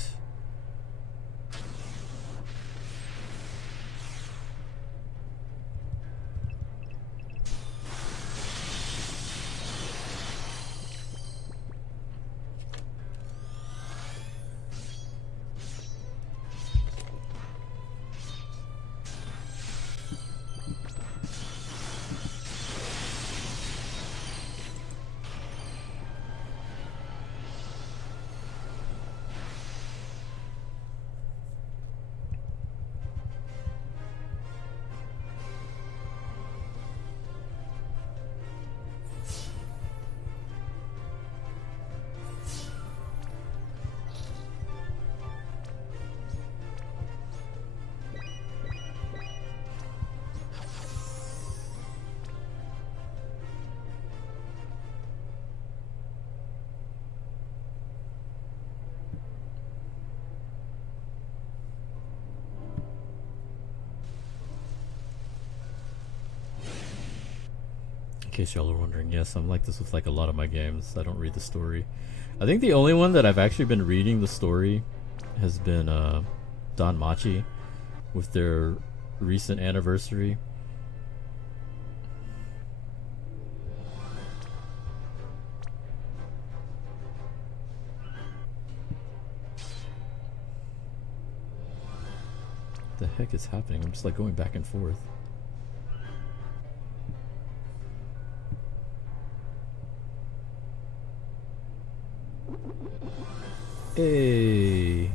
In case y'all are wondering, yes, I'm like this with like a lot of my games. I don't read the story. I think the only one that I've actually been reading the story has been Don Machi with their recent anniversary. What the heck is happening? I'm just like going back and forth. Hey,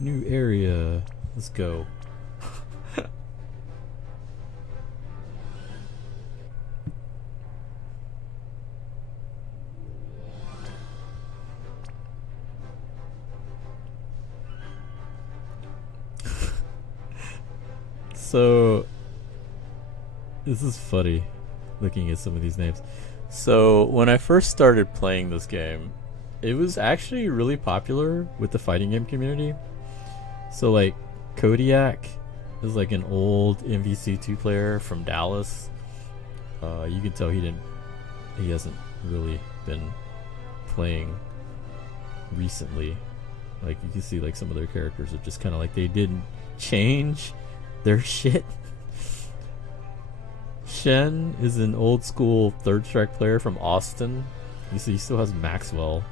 new area. Let's go. So, this is funny looking at some of these names. So, when I first started playing this game, it was actually really popular with the fighting game community. So like Kodiak is like an old MVC2 player from Dallas. You can tell he hasn't really been playing recently. Like you can see like some of their characters are just kind of like they didn't change their shit. Shen is an old school Third Strike player from Austin. You see he still has Maxwell.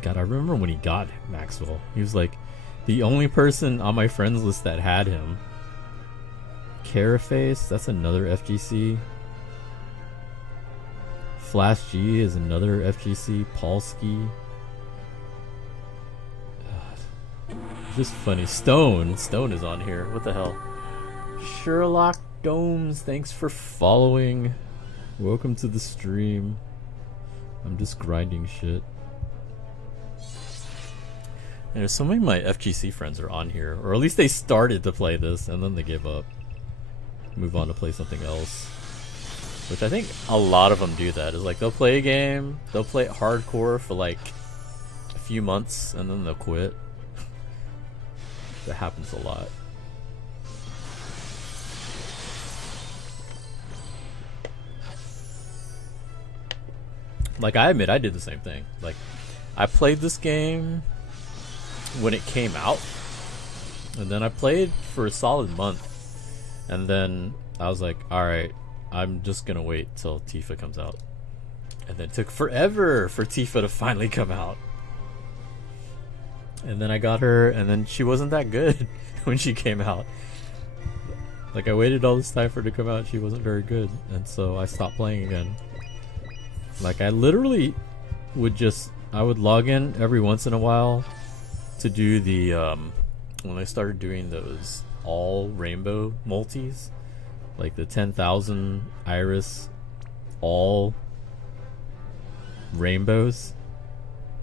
God, I remember when he got Maxwell. He was like the only person on my friends list that had him. Caraface, that's another FGC. Flash G is another FGC. Polsky. It's just funny. Stone is on here. What the hell? Sherlock Domes, thanks for following. Welcome to the stream. I'm just grinding shit. And so many of my FGC friends are on here, or at least they started to play this and then they gave up. Move on to play something else. Which I think a lot of them do that. Is like they'll play a game, they'll play it hardcore for like a few months and then they'll quit. That happens a lot. Like, I admit I did the same thing. Like, I played this game when it came out, and then I played for a solid month, and then I was like, alright, I'm just gonna wait till Tifa comes out. And then it took forever for Tifa to finally come out. And then I got her, and then she wasn't that good when she came out. Like, I waited all this time for her to come out, she wasn't very good, and so I stopped playing again. Like, I literally would I would log in every once in a while to do the, when I started doing those all rainbow multis, like the 10,000 iris all rainbows.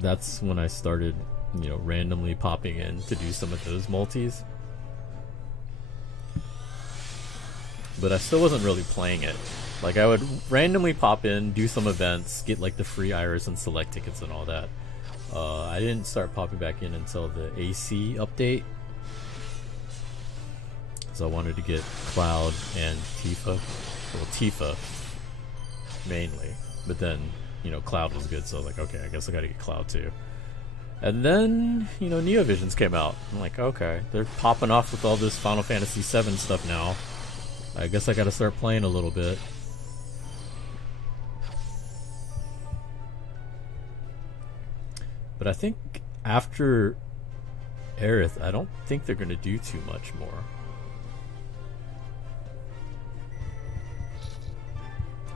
That's when I started, you know, randomly popping in to do some of those multis. But I still wasn't really playing it. Like, I would randomly pop in, do some events, get like the free iris and select tickets and all that. I didn't start popping back in until the AC update. So I wanted to get Cloud and Tifa. Well, Tifa mainly. But then, you know, Cloud was good, so I was like, okay, I guess I gotta get Cloud too. And then, you know, Neovisions came out. I'm like, okay, they're popping off with all this Final Fantasy VII stuff now. I guess I gotta start playing a little bit. But I think after Aerith, I don't think they're gonna do too much more.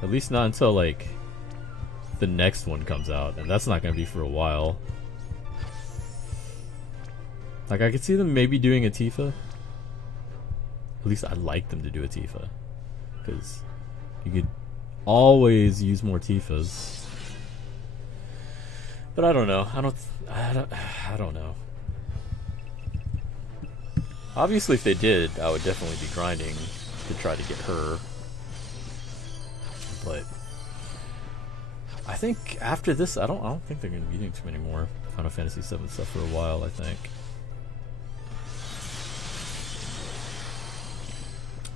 At least not until like the next one comes out, and that's not gonna be for a while. Like, I could see them maybe doing a Tifa. At least I'd like them to do a Tifa, because you could always use more Tifas. But I don't know. I don't know. Obviously, if they did, I would definitely be grinding to try to get her. But I think after this, I don't think they're going to be doing too many more Final Fantasy VII stuff for a while. I think.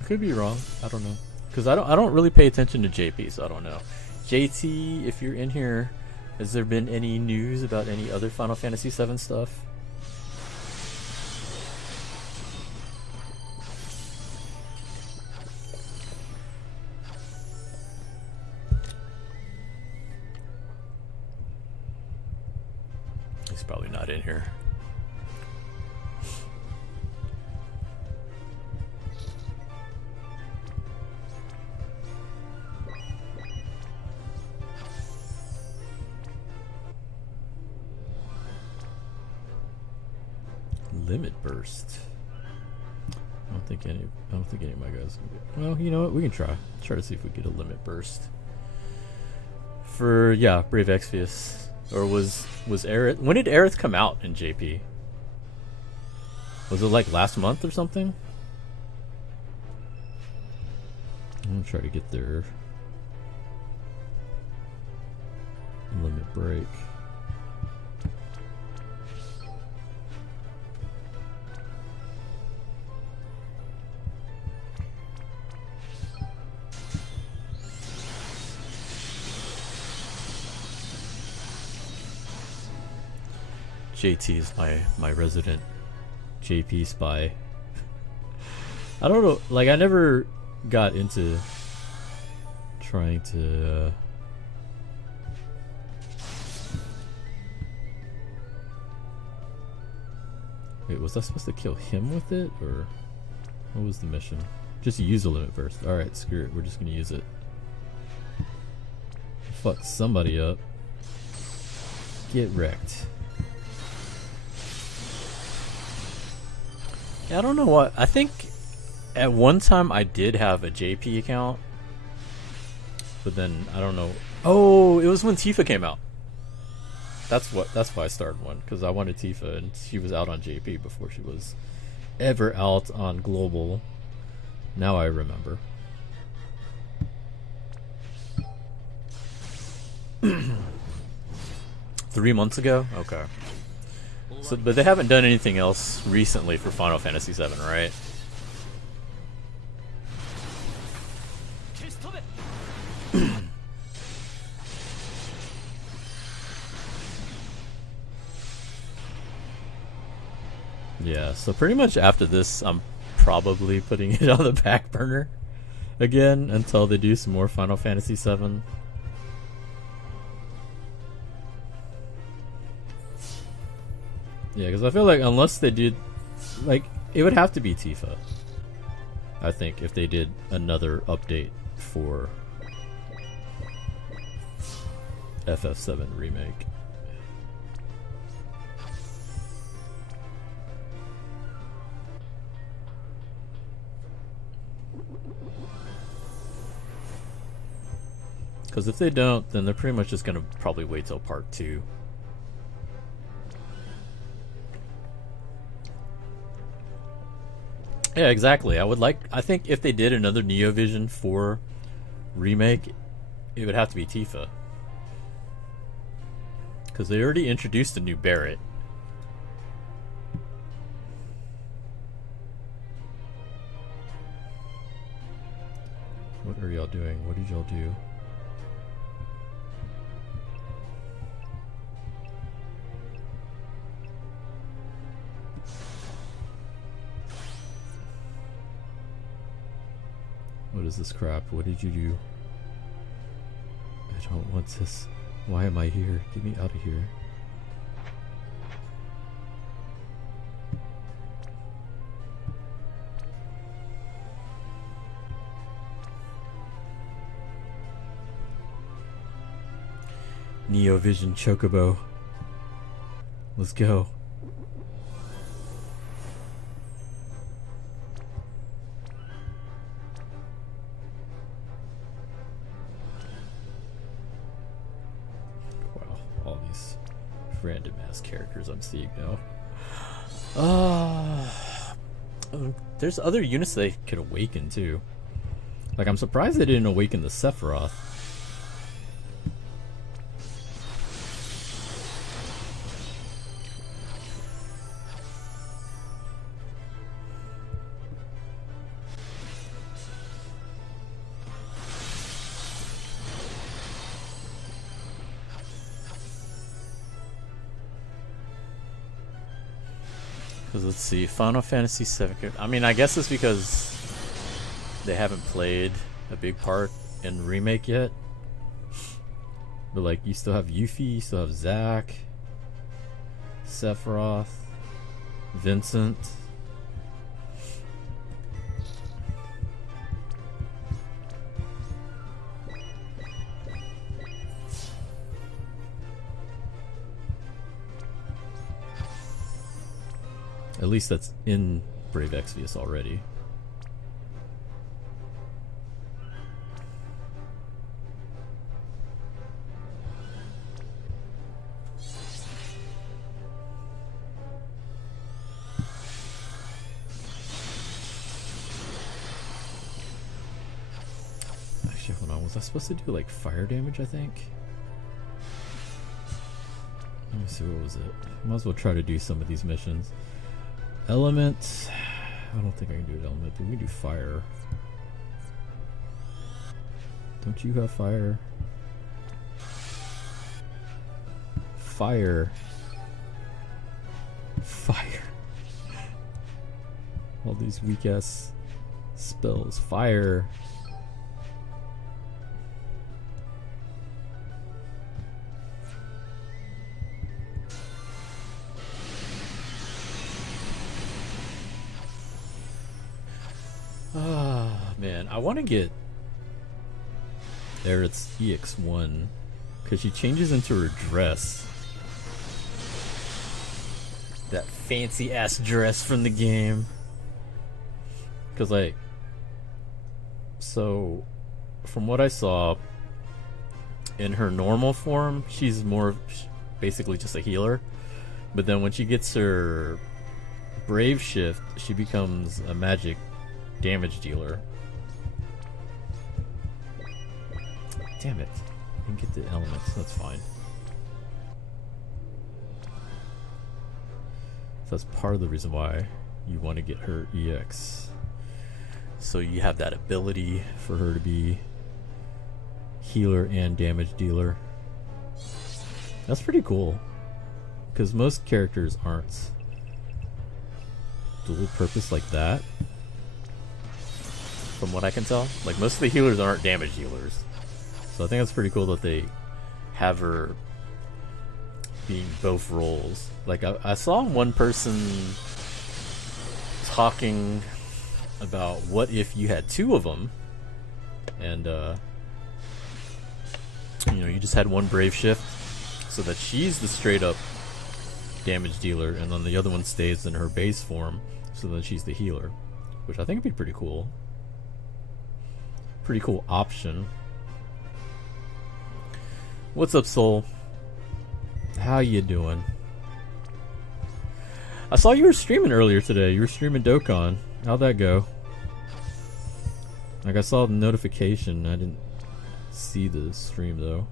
I could be wrong. I don't know, because I don't really pay attention to JP, so I don't know. JT, if you're in here, has there been any news about any other Final Fantasy VII stuff? He's probably not in here. Limit burst. I don't think any of my guys can get. Well, you know what? We can try to see if we get a limit burst for Brave Exvius. Or was Aerith? When did Aerith come out in JP? Was it like last month or something? I'm gonna try to get their limit break. JT is my resident JP spy. I don't know, like, I never got into trying to wait, was I supposed to kill him with it, or what was the mission? Just use a limit burst. Alright, screw it, we're just gonna use it. fuck somebody up. Get wrecked. Yeah, I don't know what. I think at one time I did have a JP account. But then I don't know. Oh, it was when Tifa came out. That's why I started one, because I wanted Tifa and she was out on JP before she was ever out on global. Now I remember. 3 months ago? Okay. So, but they haven't done anything else recently for Final Fantasy VII, right? Yeah, so pretty much after this, I'm probably putting it on the back burner again until they do some more Final Fantasy VII. Yeah, because I feel like unless they did, like, it would have to be Tifa, I think, if they did another update for FF7 Remake. Because if they don't, then they're pretty much just going to probably wait till part 2. Yeah, exactly. I think if they did another Neovision 4 remake, it would have to be Tifa. Because they already introduced a new Barret. What are y'all doing? What did y'all do? What is this crap? What did you do? I don't want this. Why am I here? Get me out of here. Neovision Chocobo. Let's go. Random ass characters I'm seeing now. There's other units they could awaken too. Like, I'm surprised they didn't awaken the Sephiroth. Because let's see, Final Fantasy VII. I mean, I guess it's because they haven't played a big part in Remake yet. But like, you still have Yuffie, you still have Zack, Sephiroth, Vincent. At least that's in Brave Exvius already. Actually, hold on. Was I supposed to do like fire damage, I think? Let me see, what was it? Might as well try to do some of these missions. Element. I don't think I can do an element, but we can do fire. Don't you have fire? Fire. Fire. All these weak ass spells. Fire. Man, I want to get Aerith's EX1 because she changes into her dress. That fancy ass dress from the game. Because, like, so from what I saw, in her normal form, she's more basically just a healer. But then when she gets her Brave Shift, she becomes a magic damage dealer. Damn it. I can get the elements, that's fine. So that's part of the reason why you want to get her EX. So you have that ability for her to be healer and damage dealer. That's pretty cool. Because most characters aren't dual purpose like that. From what I can tell. Like, most of the healers aren't damage dealers. So I think that's pretty cool that they have her being both roles. Like, I saw one person talking about what if you had two of them, and you know, you just had one Brave Shift, so that she's the straight up damage dealer, and then the other one stays in her base form, so that she's the healer, which I think would be pretty cool. Pretty cool option. What's up, Soul? How you doing? I saw you were streaming earlier today. You were streaming Dokkan. How'd that go? Like, I saw the notification. I didn't see the stream though.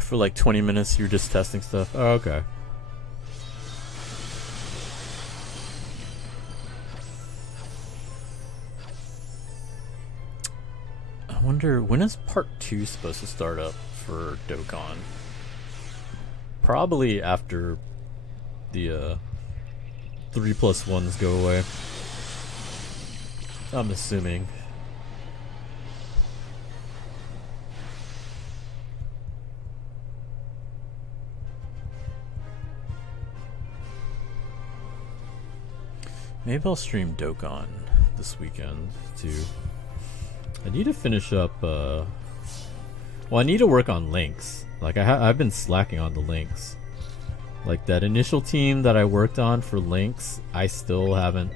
For like 20 minutes, you're just testing stuff. Oh, okay. I wonder, when is part 2 supposed to start up for Dokkan? Probably after the 3+1s go away. I'm assuming. Maybe I'll stream Dokkan this weekend too. I need to finish up. Well, I need to work on links. Like, I've been slacking on the links. Like, that initial team that I worked on for links, I still haven't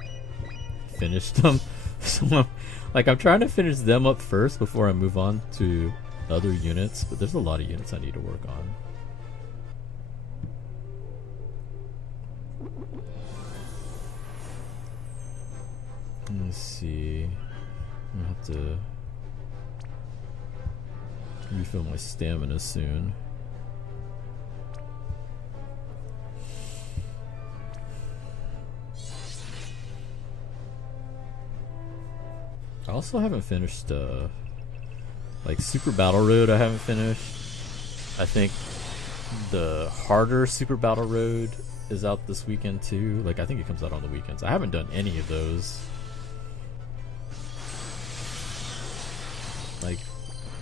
finished them. So, like, I'm trying to finish them up first before I move on to other units. But there's a lot of units I need to work on. Let's see. I'm gonna have to refill my stamina soon. I also haven't finished like Super Battle Road. I haven't finished. I think the harder Super Battle Road is out this weekend too. Like, I think it comes out on the weekends. I haven't done any of those. Like,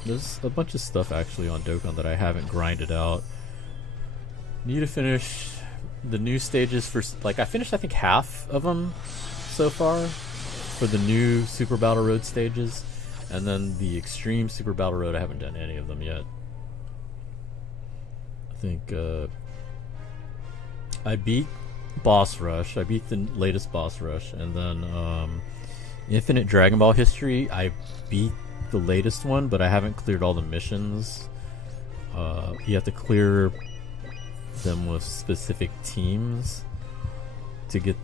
there's a bunch of stuff actually on Dokkan that I haven't grinded out. Need to finish the new stages for, like, I finished I think half of them so far for the new Super Battle Road stages, and then the Extreme Super Battle Road, I haven't done any of them yet. I think I beat Boss Rush. I beat the latest Boss Rush, and then Infinite Dragon Ball History, I beat the latest one, but I haven't cleared all the missions. You have to clear them with specific teams to get,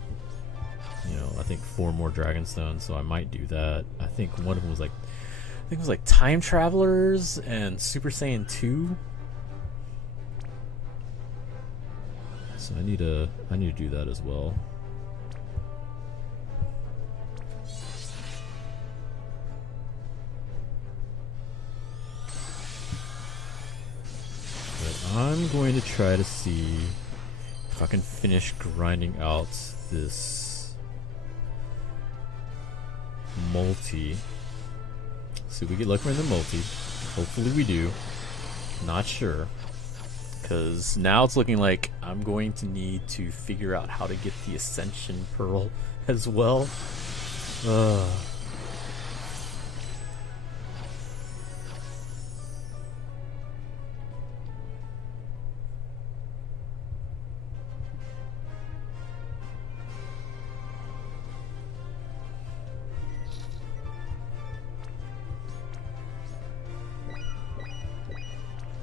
you know, I think 4 more Dragonstones, so I might do that. I think one of them was like, I think it was like Time Travelers and Super Saiyan 2. So I need to do that as well. I'm going to try to see if I can finish grinding out this multi. See if we get lucky in the multi. Hopefully we do. Not sure. Because now it's looking like I'm going to need to figure out how to get the Ascension Pearl as well.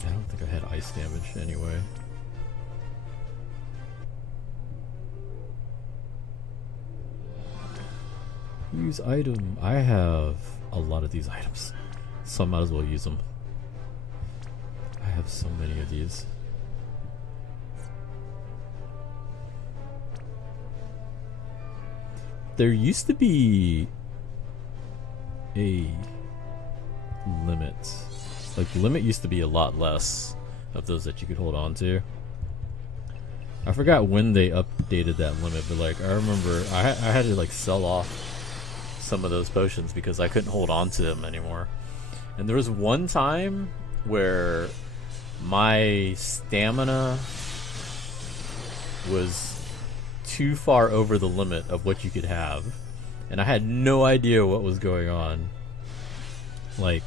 I don't think I had ice damage anyway. Use item. I have a lot of these items, so I might as well use them. I have so many of these. There used to be a limit. Like, the limit used to be a lot less of those that you could hold on to. I forgot when they updated that limit, but like, I remember I had to like sell off some of those potions because I couldn't hold on to them anymore. And there was one time where my stamina was too far over the limit of what you could have, and I had no idea what was going on. Like,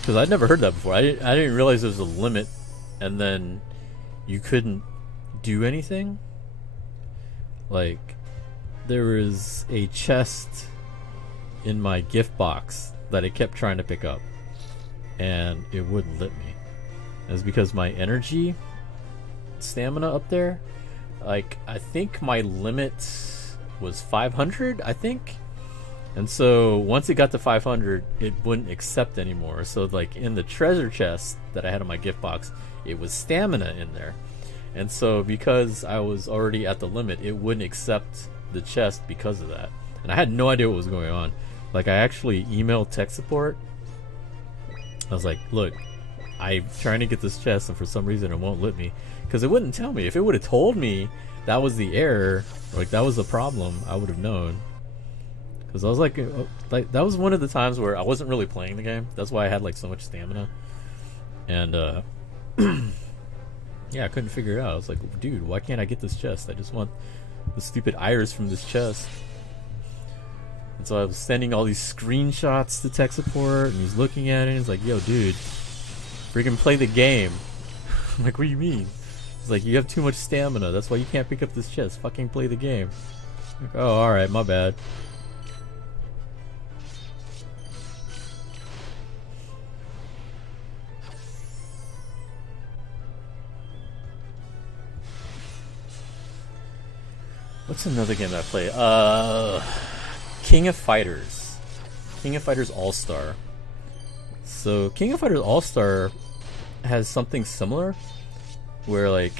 because I'd never heard that before. I didn't realize there was a limit, and then you couldn't do anything. Like, there was a chest in my gift box that it kept trying to pick up, and it wouldn't let me. It was because my energy stamina up there, like, I think my limit was 500, I think. And so once it got to 500, it wouldn't accept anymore. So like in the treasure chest that I had in my gift box, it was stamina in there. And so because I was already at the limit, it wouldn't accept the chest because of that. And I had no idea what was going on. Like, I actually emailed tech support. I was like, look, I'm trying to get this chest and for some reason it won't let me. Because it wouldn't tell me. If it would have told me that was the error, like that was the problem, I would have known. Because I was like, that was one of the times where I wasn't really playing the game. That's why I had like so much stamina. And yeah, I couldn't figure it out. I was like, dude, why can't I get this chest? I just want the stupid iris from this chest. And so I was sending all these screenshots to tech support, and he's looking at it, and he's like, yo, dude, freaking play the game. I'm like, what do you mean? He's like, you have too much stamina. That's why you can't pick up this chest. Fucking play the game. I'm like, oh, alright, my bad. What's another game that I play? King of Fighters. King of Fighters All-Star. So, King of Fighters All-Star has something similar, where like,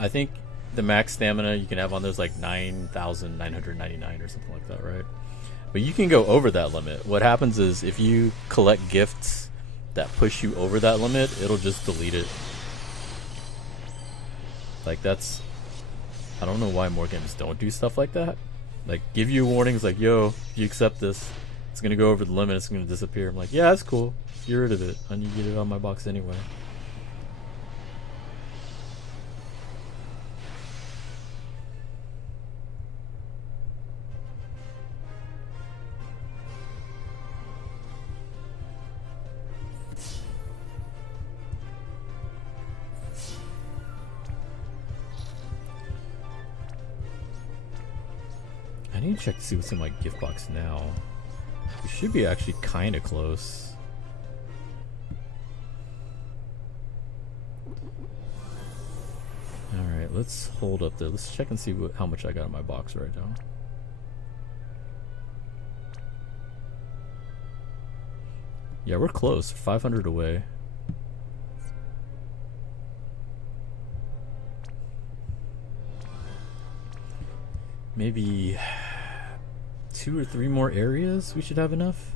I think the max stamina you can have on there's like 9,999 or something like that, right? But you can go over that limit. What happens is, if you collect gifts that push you over that limit, it'll just delete it. Like, that's... I don't know why more games don't do stuff like that. Like, give you warnings like, yo, if you accept this, it's gonna go over the limit, it's gonna disappear. I'm like, yeah, that's cool. Get rid of it. I need to get it on my box anyway. I need to check to see what's in my gift box now. We should be actually kind of close. Alright, let's hold up there. Let's check and see how much I got in my box right now. Yeah, we're close. 500 away. Maybe 2 or 3 more areas, we should have enough.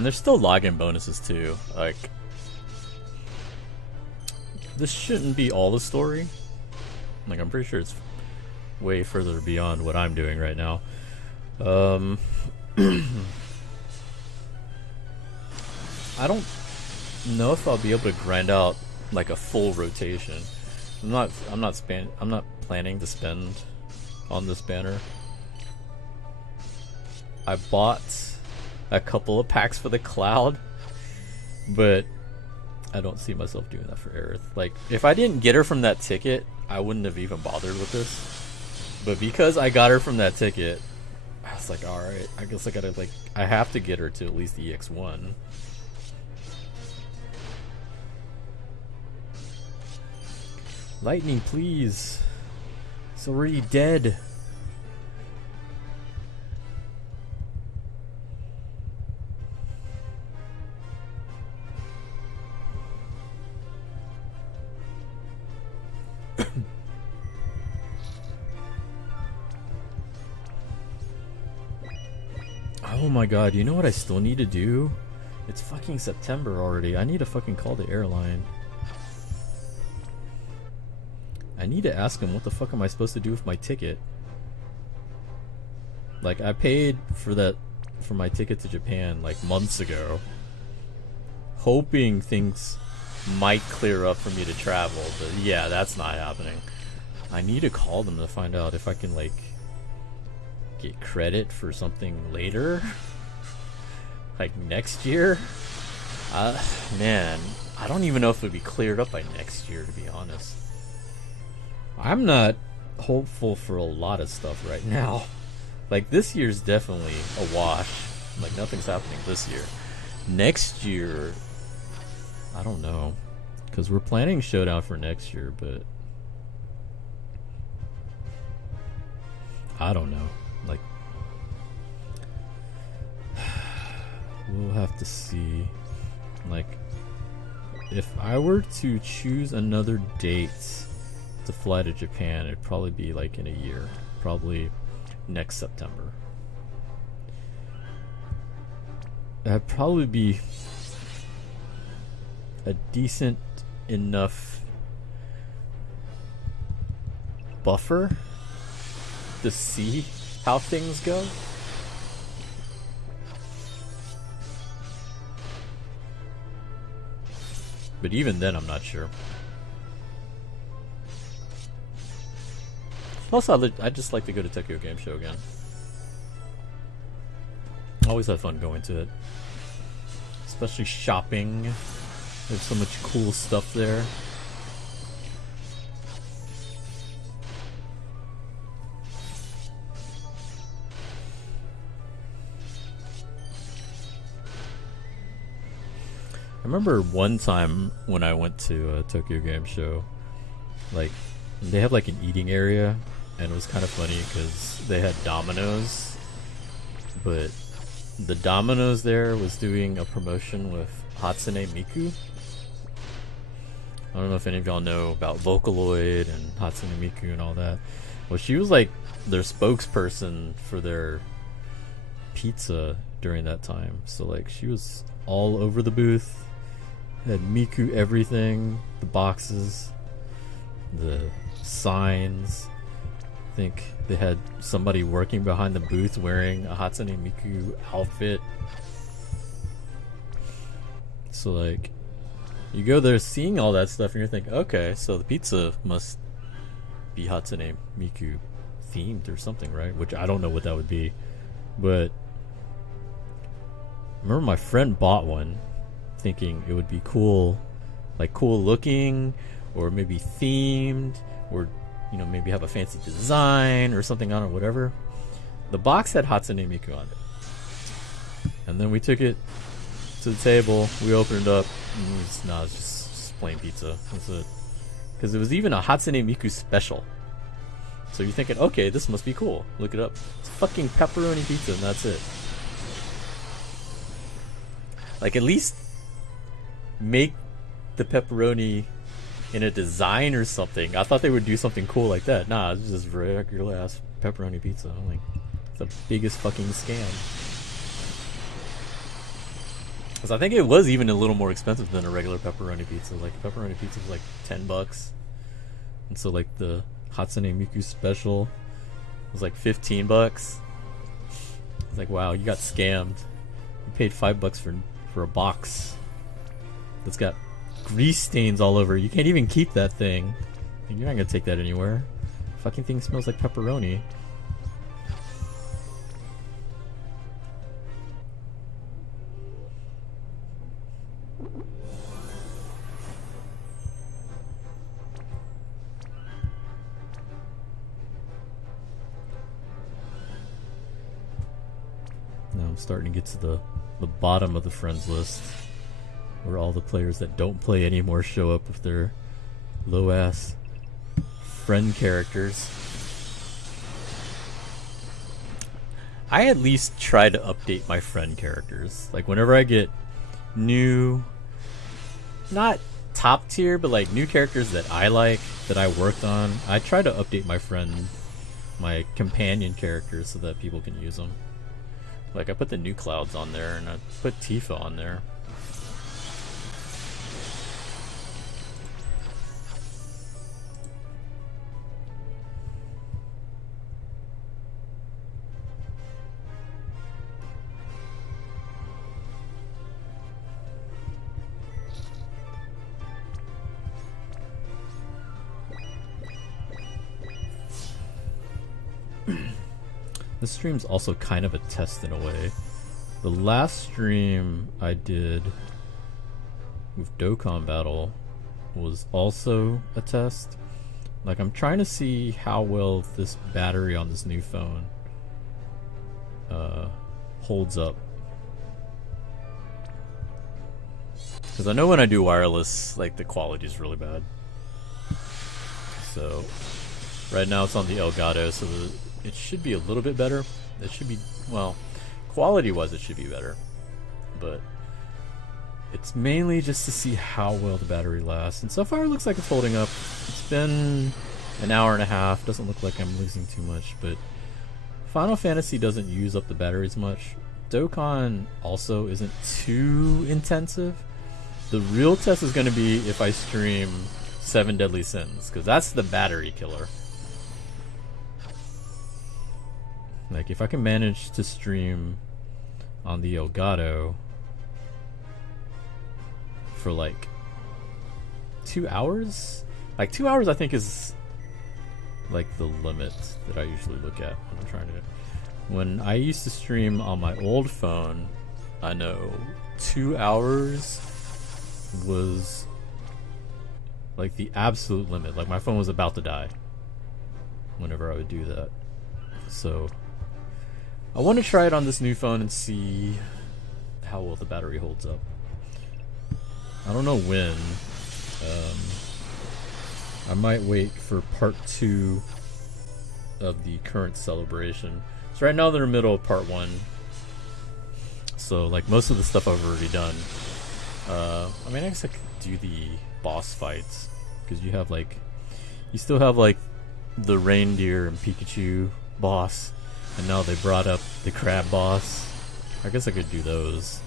And there's still login bonuses too. Like, this shouldn't be all the story. Like, I'm pretty sure it's way further beyond what I'm doing right now. I don't know if I'll be able to grind out like a full rotation. I'm not planning to spend on this banner. I bought a couple of packs for the cloud, but I don't see myself doing that for Aerith. Like, if I didn't get her from that ticket, I wouldn't have even bothered with this. But because I got her from that ticket, I was like, alright, I guess I gotta, like, I have to get her to at least the EX1. Lightning, please. It's already dead. Oh my god, you know what I still need to do? It's fucking September already. I need to fucking call the airline. I need to ask him what the fuck am I supposed to do with my ticket? Like, I paid for that, for my ticket to Japan like months ago, hoping things might clear up for me to travel, but yeah, that's not happening. I need to call them to find out if I can, like, get credit for something later. Like next year? Man, I don't even know if it'll be cleared up by next year, to be honest. I'm not hopeful for a lot of stuff right now. Like, this year's definitely a wash. Like, nothing's happening this year. Next year, I don't know. Because we're planning Showdown for next year, but I don't know. Like, we'll have to see. Like, if I were to choose another date to fly to Japan, it'd probably be like in a year. Probably next September. That'd probably be a decent enough buffer to see how things go. But even then, I'm not sure. Plus, I just like to go to Tokyo Game Show again. Always have fun going to it. Especially shopping. There's so much cool stuff there. I remember one time when I went to a Tokyo Game Show, like, they have like an eating area, and it was kind of funny because they had Domino's, but the Domino's there was doing a promotion with Hatsune Miku. I don't know if any of y'all know about Vocaloid and Hatsune Miku and all that. Well, she was like their spokesperson for their pizza during that time. So like, she was all over the booth. Had Miku everything, the boxes, the signs. I think they had somebody working behind the booth wearing a Hatsune Miku outfit. So like, you go there seeing all that stuff and you're thinking, okay, so the pizza must be Hatsune Miku themed or something, right? Which I don't know what that would be. But I remember my friend bought one thinking it would be cool, like cool looking, or maybe themed, or, you know, maybe have a fancy design or something on it, whatever. The box had Hatsune Miku on it. And then we took it to the table, we opened it up, and it's just plain pizza. That's it. Because it was even a Hatsune Miku special. So you're thinking, okay, this must be cool. Look it up. It's fucking pepperoni pizza, and that's it. Like, at least make the pepperoni in a design or something. I thought they would do something cool like that. Nah, it's just regular ass pepperoni pizza. I'm like, it's the biggest fucking scam. Because I think it was even a little more expensive than a regular pepperoni pizza. Like pepperoni pizza was like $10, and so like the Hatsune Miku special was like $15. It's like, wow, you got scammed. You paid $5 for a box that's got grease stains all over. You can't even keep that thing. You're not gonna take that anywhere. Fucking thing smells like pepperoni. Now I'm starting to get to the bottom of the friends list, where all the players that don't play anymore show up with their low ass friend characters. I at least try to update my friend characters. Like whenever I get new, not top tier, but like new characters that I like, that I worked on, I try to update my companion characters so that people can use them. Like I put the new Clouds on there, and I put Tifa on there. This stream's also kind of a test in a way. The last stream I did with Dokkan Battle was also a test. Like I'm trying to see how well this battery on this new phone holds up. Because I know when I do wireless, like the quality is really bad. So right now it's on the Elgato, so it should be a little bit better. It should be, well, quality-wise it should be better. But it's mainly just to see how well the battery lasts. And so far it looks like it's holding up. It's been an hour and a half. Doesn't look like I'm losing too much, but Final Fantasy doesn't use up the battery as much. Dokkan also isn't too intensive. The real test is going to be if I stream 7 Deadly Sins, because that's the battery killer. Like if I can manage to stream on the Elgato for like 2 hours, like 2 hours I think is like the limit that I usually look at when I'm trying to. When I used to stream on my old phone, I know 2 hours was like the absolute limit. Like my phone was about to die whenever I would do that. So I want to try it on this new phone and see how well the battery holds up. I don't know when. I might wait for part 2 of the current celebration. So right now they're in the middle of part 1. So like most of the stuff I've already done. I mean I guess I could do the boss fights, because you have like, you still have like the reindeer and Pikachu boss, and now they brought up the crab boss. I guess I could do those.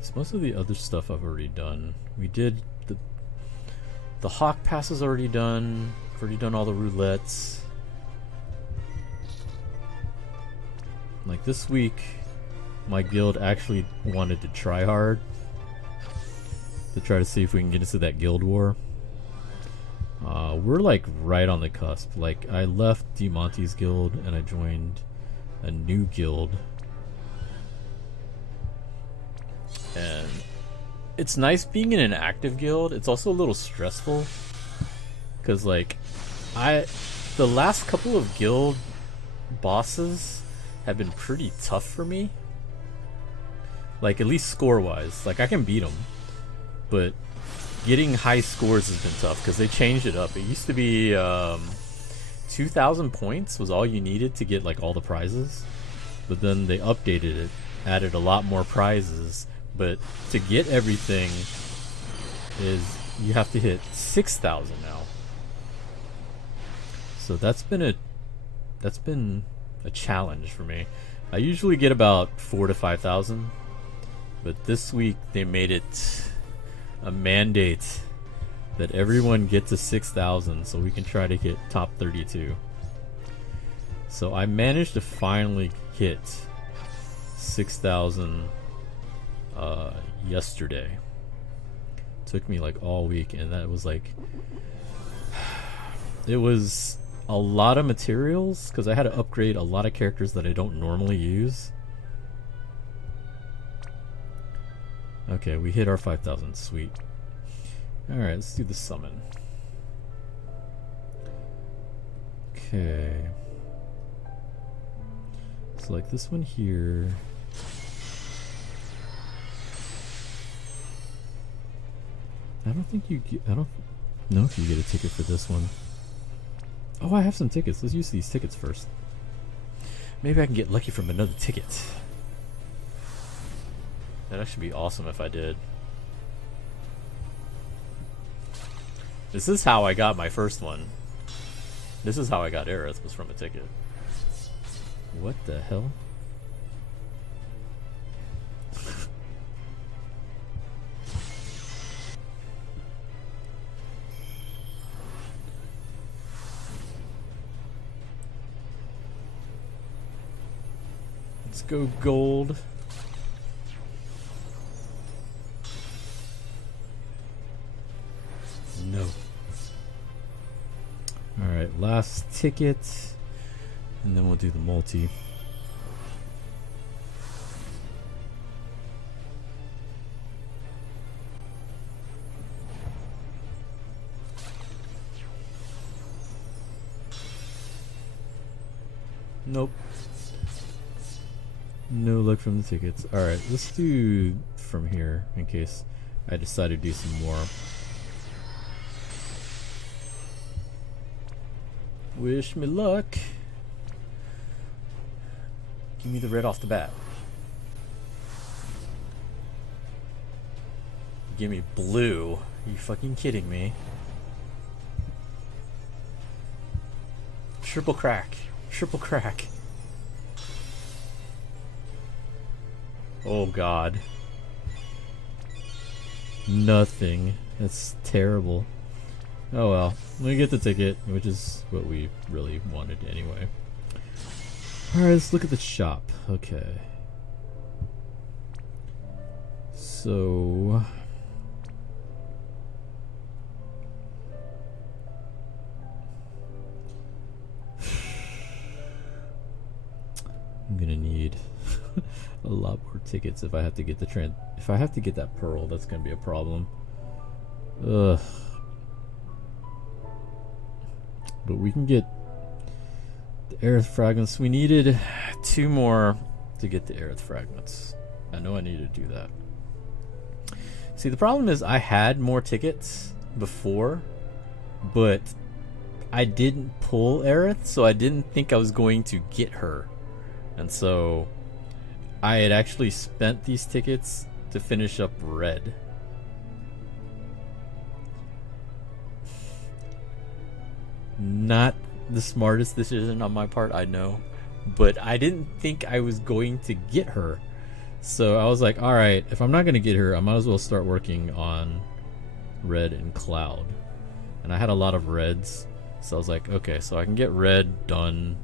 So most of the other stuff I've already done. We did the Hawk Pass is already done. I've already done all the roulettes. Like this week, my guild actually wanted to try hard to try to see if we can get into that guild war. We're like right on the cusp. Like I left DeMonte's guild and I joined a new guild, and it's nice being in an active guild. It's also a little stressful because like the last couple of guild bosses have been pretty tough for me, like at least score wise. Like I can beat them, but getting high scores has been tough because they changed it up. It used to be 2,000 points was all you needed to get like all the prizes, but then they updated it, added a lot more prizes, but to get everything is you have to hit 6,000 now. So that's been a challenge for me. I usually get about 4,000 to 5,000, but this week they made it a mandate that everyone get to 6,000 so we can try to hit top 32. So I managed to finally hit 6,000 yesterday. Took me like all week, and that was like, it was a lot of materials because I had to upgrade a lot of characters that I don't normally use. Okay, we hit our 5,000. Sweet. Alright, let's do the summon. Okay. So like this one here. I don't think you get, I don't know if you get a ticket for this one. Oh, I have some tickets. Let's use these tickets first. Maybe I can get lucky from another ticket. That'd actually be awesome if I did. This is how I got my first one. This is how I got Aerith, was from a ticket. What the hell? Let's go gold. No. Alright, last ticket. And then we'll do the multi. Nope. No luck from the tickets. Alright, let's do from here in case I decide to do some more. Wish me luck. Give me the red off the bat. Give me blue. Are you fucking kidding me? Triple crack. Triple crack. Oh god. Nothing. That's terrible. Oh well. We get the ticket, which is what we really wanted anyway. Alright, let's look at the shop. Okay. So... I'm gonna need a lot more tickets if I have to get the if I have to get that pearl. That's gonna be a problem. Ugh. But we can get the Aerith fragments. We needed 2 more to get the Aerith fragments. I know I need to do that. See, the problem is I had more tickets before, but I didn't pull Aerith, so I didn't think I was going to get her. And so I had actually spent these tickets to finish up red. Not the smartest decision on my part, I know, but I didn't think I was going to get her. So I was like, alright, if I'm not going to get her, I might as well start working on red and cloud. And I had a lot of reds, so I was like, okay, so I can get red done.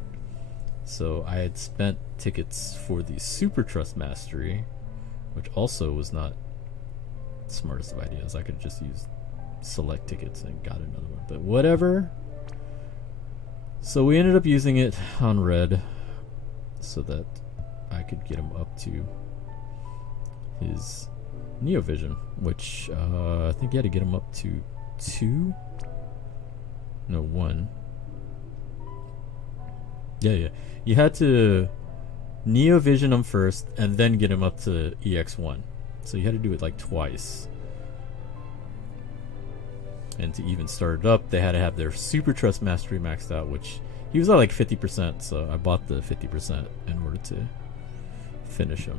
So I had spent tickets for the Super Trust Mastery, which also was not the smartest of ideas. I could have just used select tickets and got another one, but whatever. So we ended up using it on red so that I could get him up to his Neo Vision, which I think you had to get him up to 2? No, 1. Yeah. You had to Neo Vision him first and then get him up to EX1. So you had to do it like twice. And to even start it up, they had to have their Super Trust Mastery maxed out, which he was at like 50%, so I bought the 50% in order to finish him.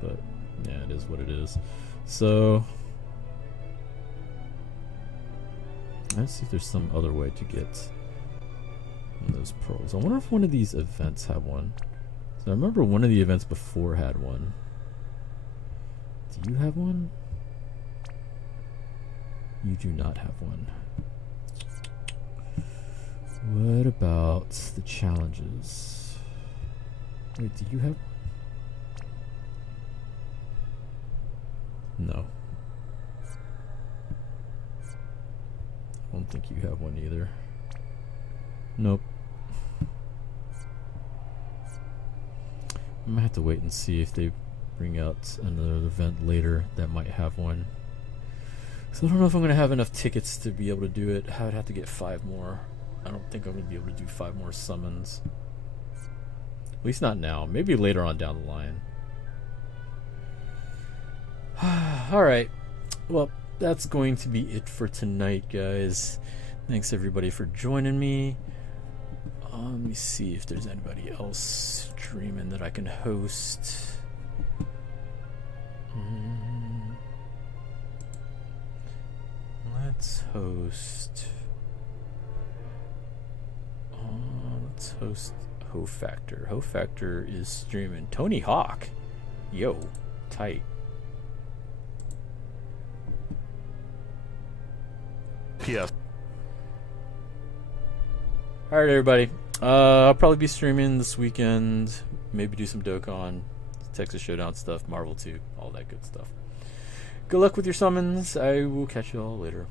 But yeah, it is what it is. So let's see if there's some other way to get those pearls. I wonder if one of these events have one. So I remember one of the events before had one. Do you have one? You do not have one. What about the challenges? Wait, do you have? No. I don't think you have one either. Nope. I'm gonna have to wait and see if they bring out another event later that might have one. So I don't know if I'm gonna have enough tickets to be able to do it. I would have to get 5 more. I don't think I'm gonna be able to do 5 more summons. At least not now. Maybe later on down the line. Alright. Well, that's going to be it for tonight, guys. Thanks everybody for joining me. Let me see if there's anybody else streaming that I can host. Let's host. Let's host Ho Factor. Ho Factor is streaming. Tony Hawk. Yo, tight. P.S. Alright, everybody. I'll probably be streaming this weekend. Maybe do some Dokkan, Texas Showdown stuff, Marvel 2, all that good stuff. Good luck with your summons. I will catch you all later.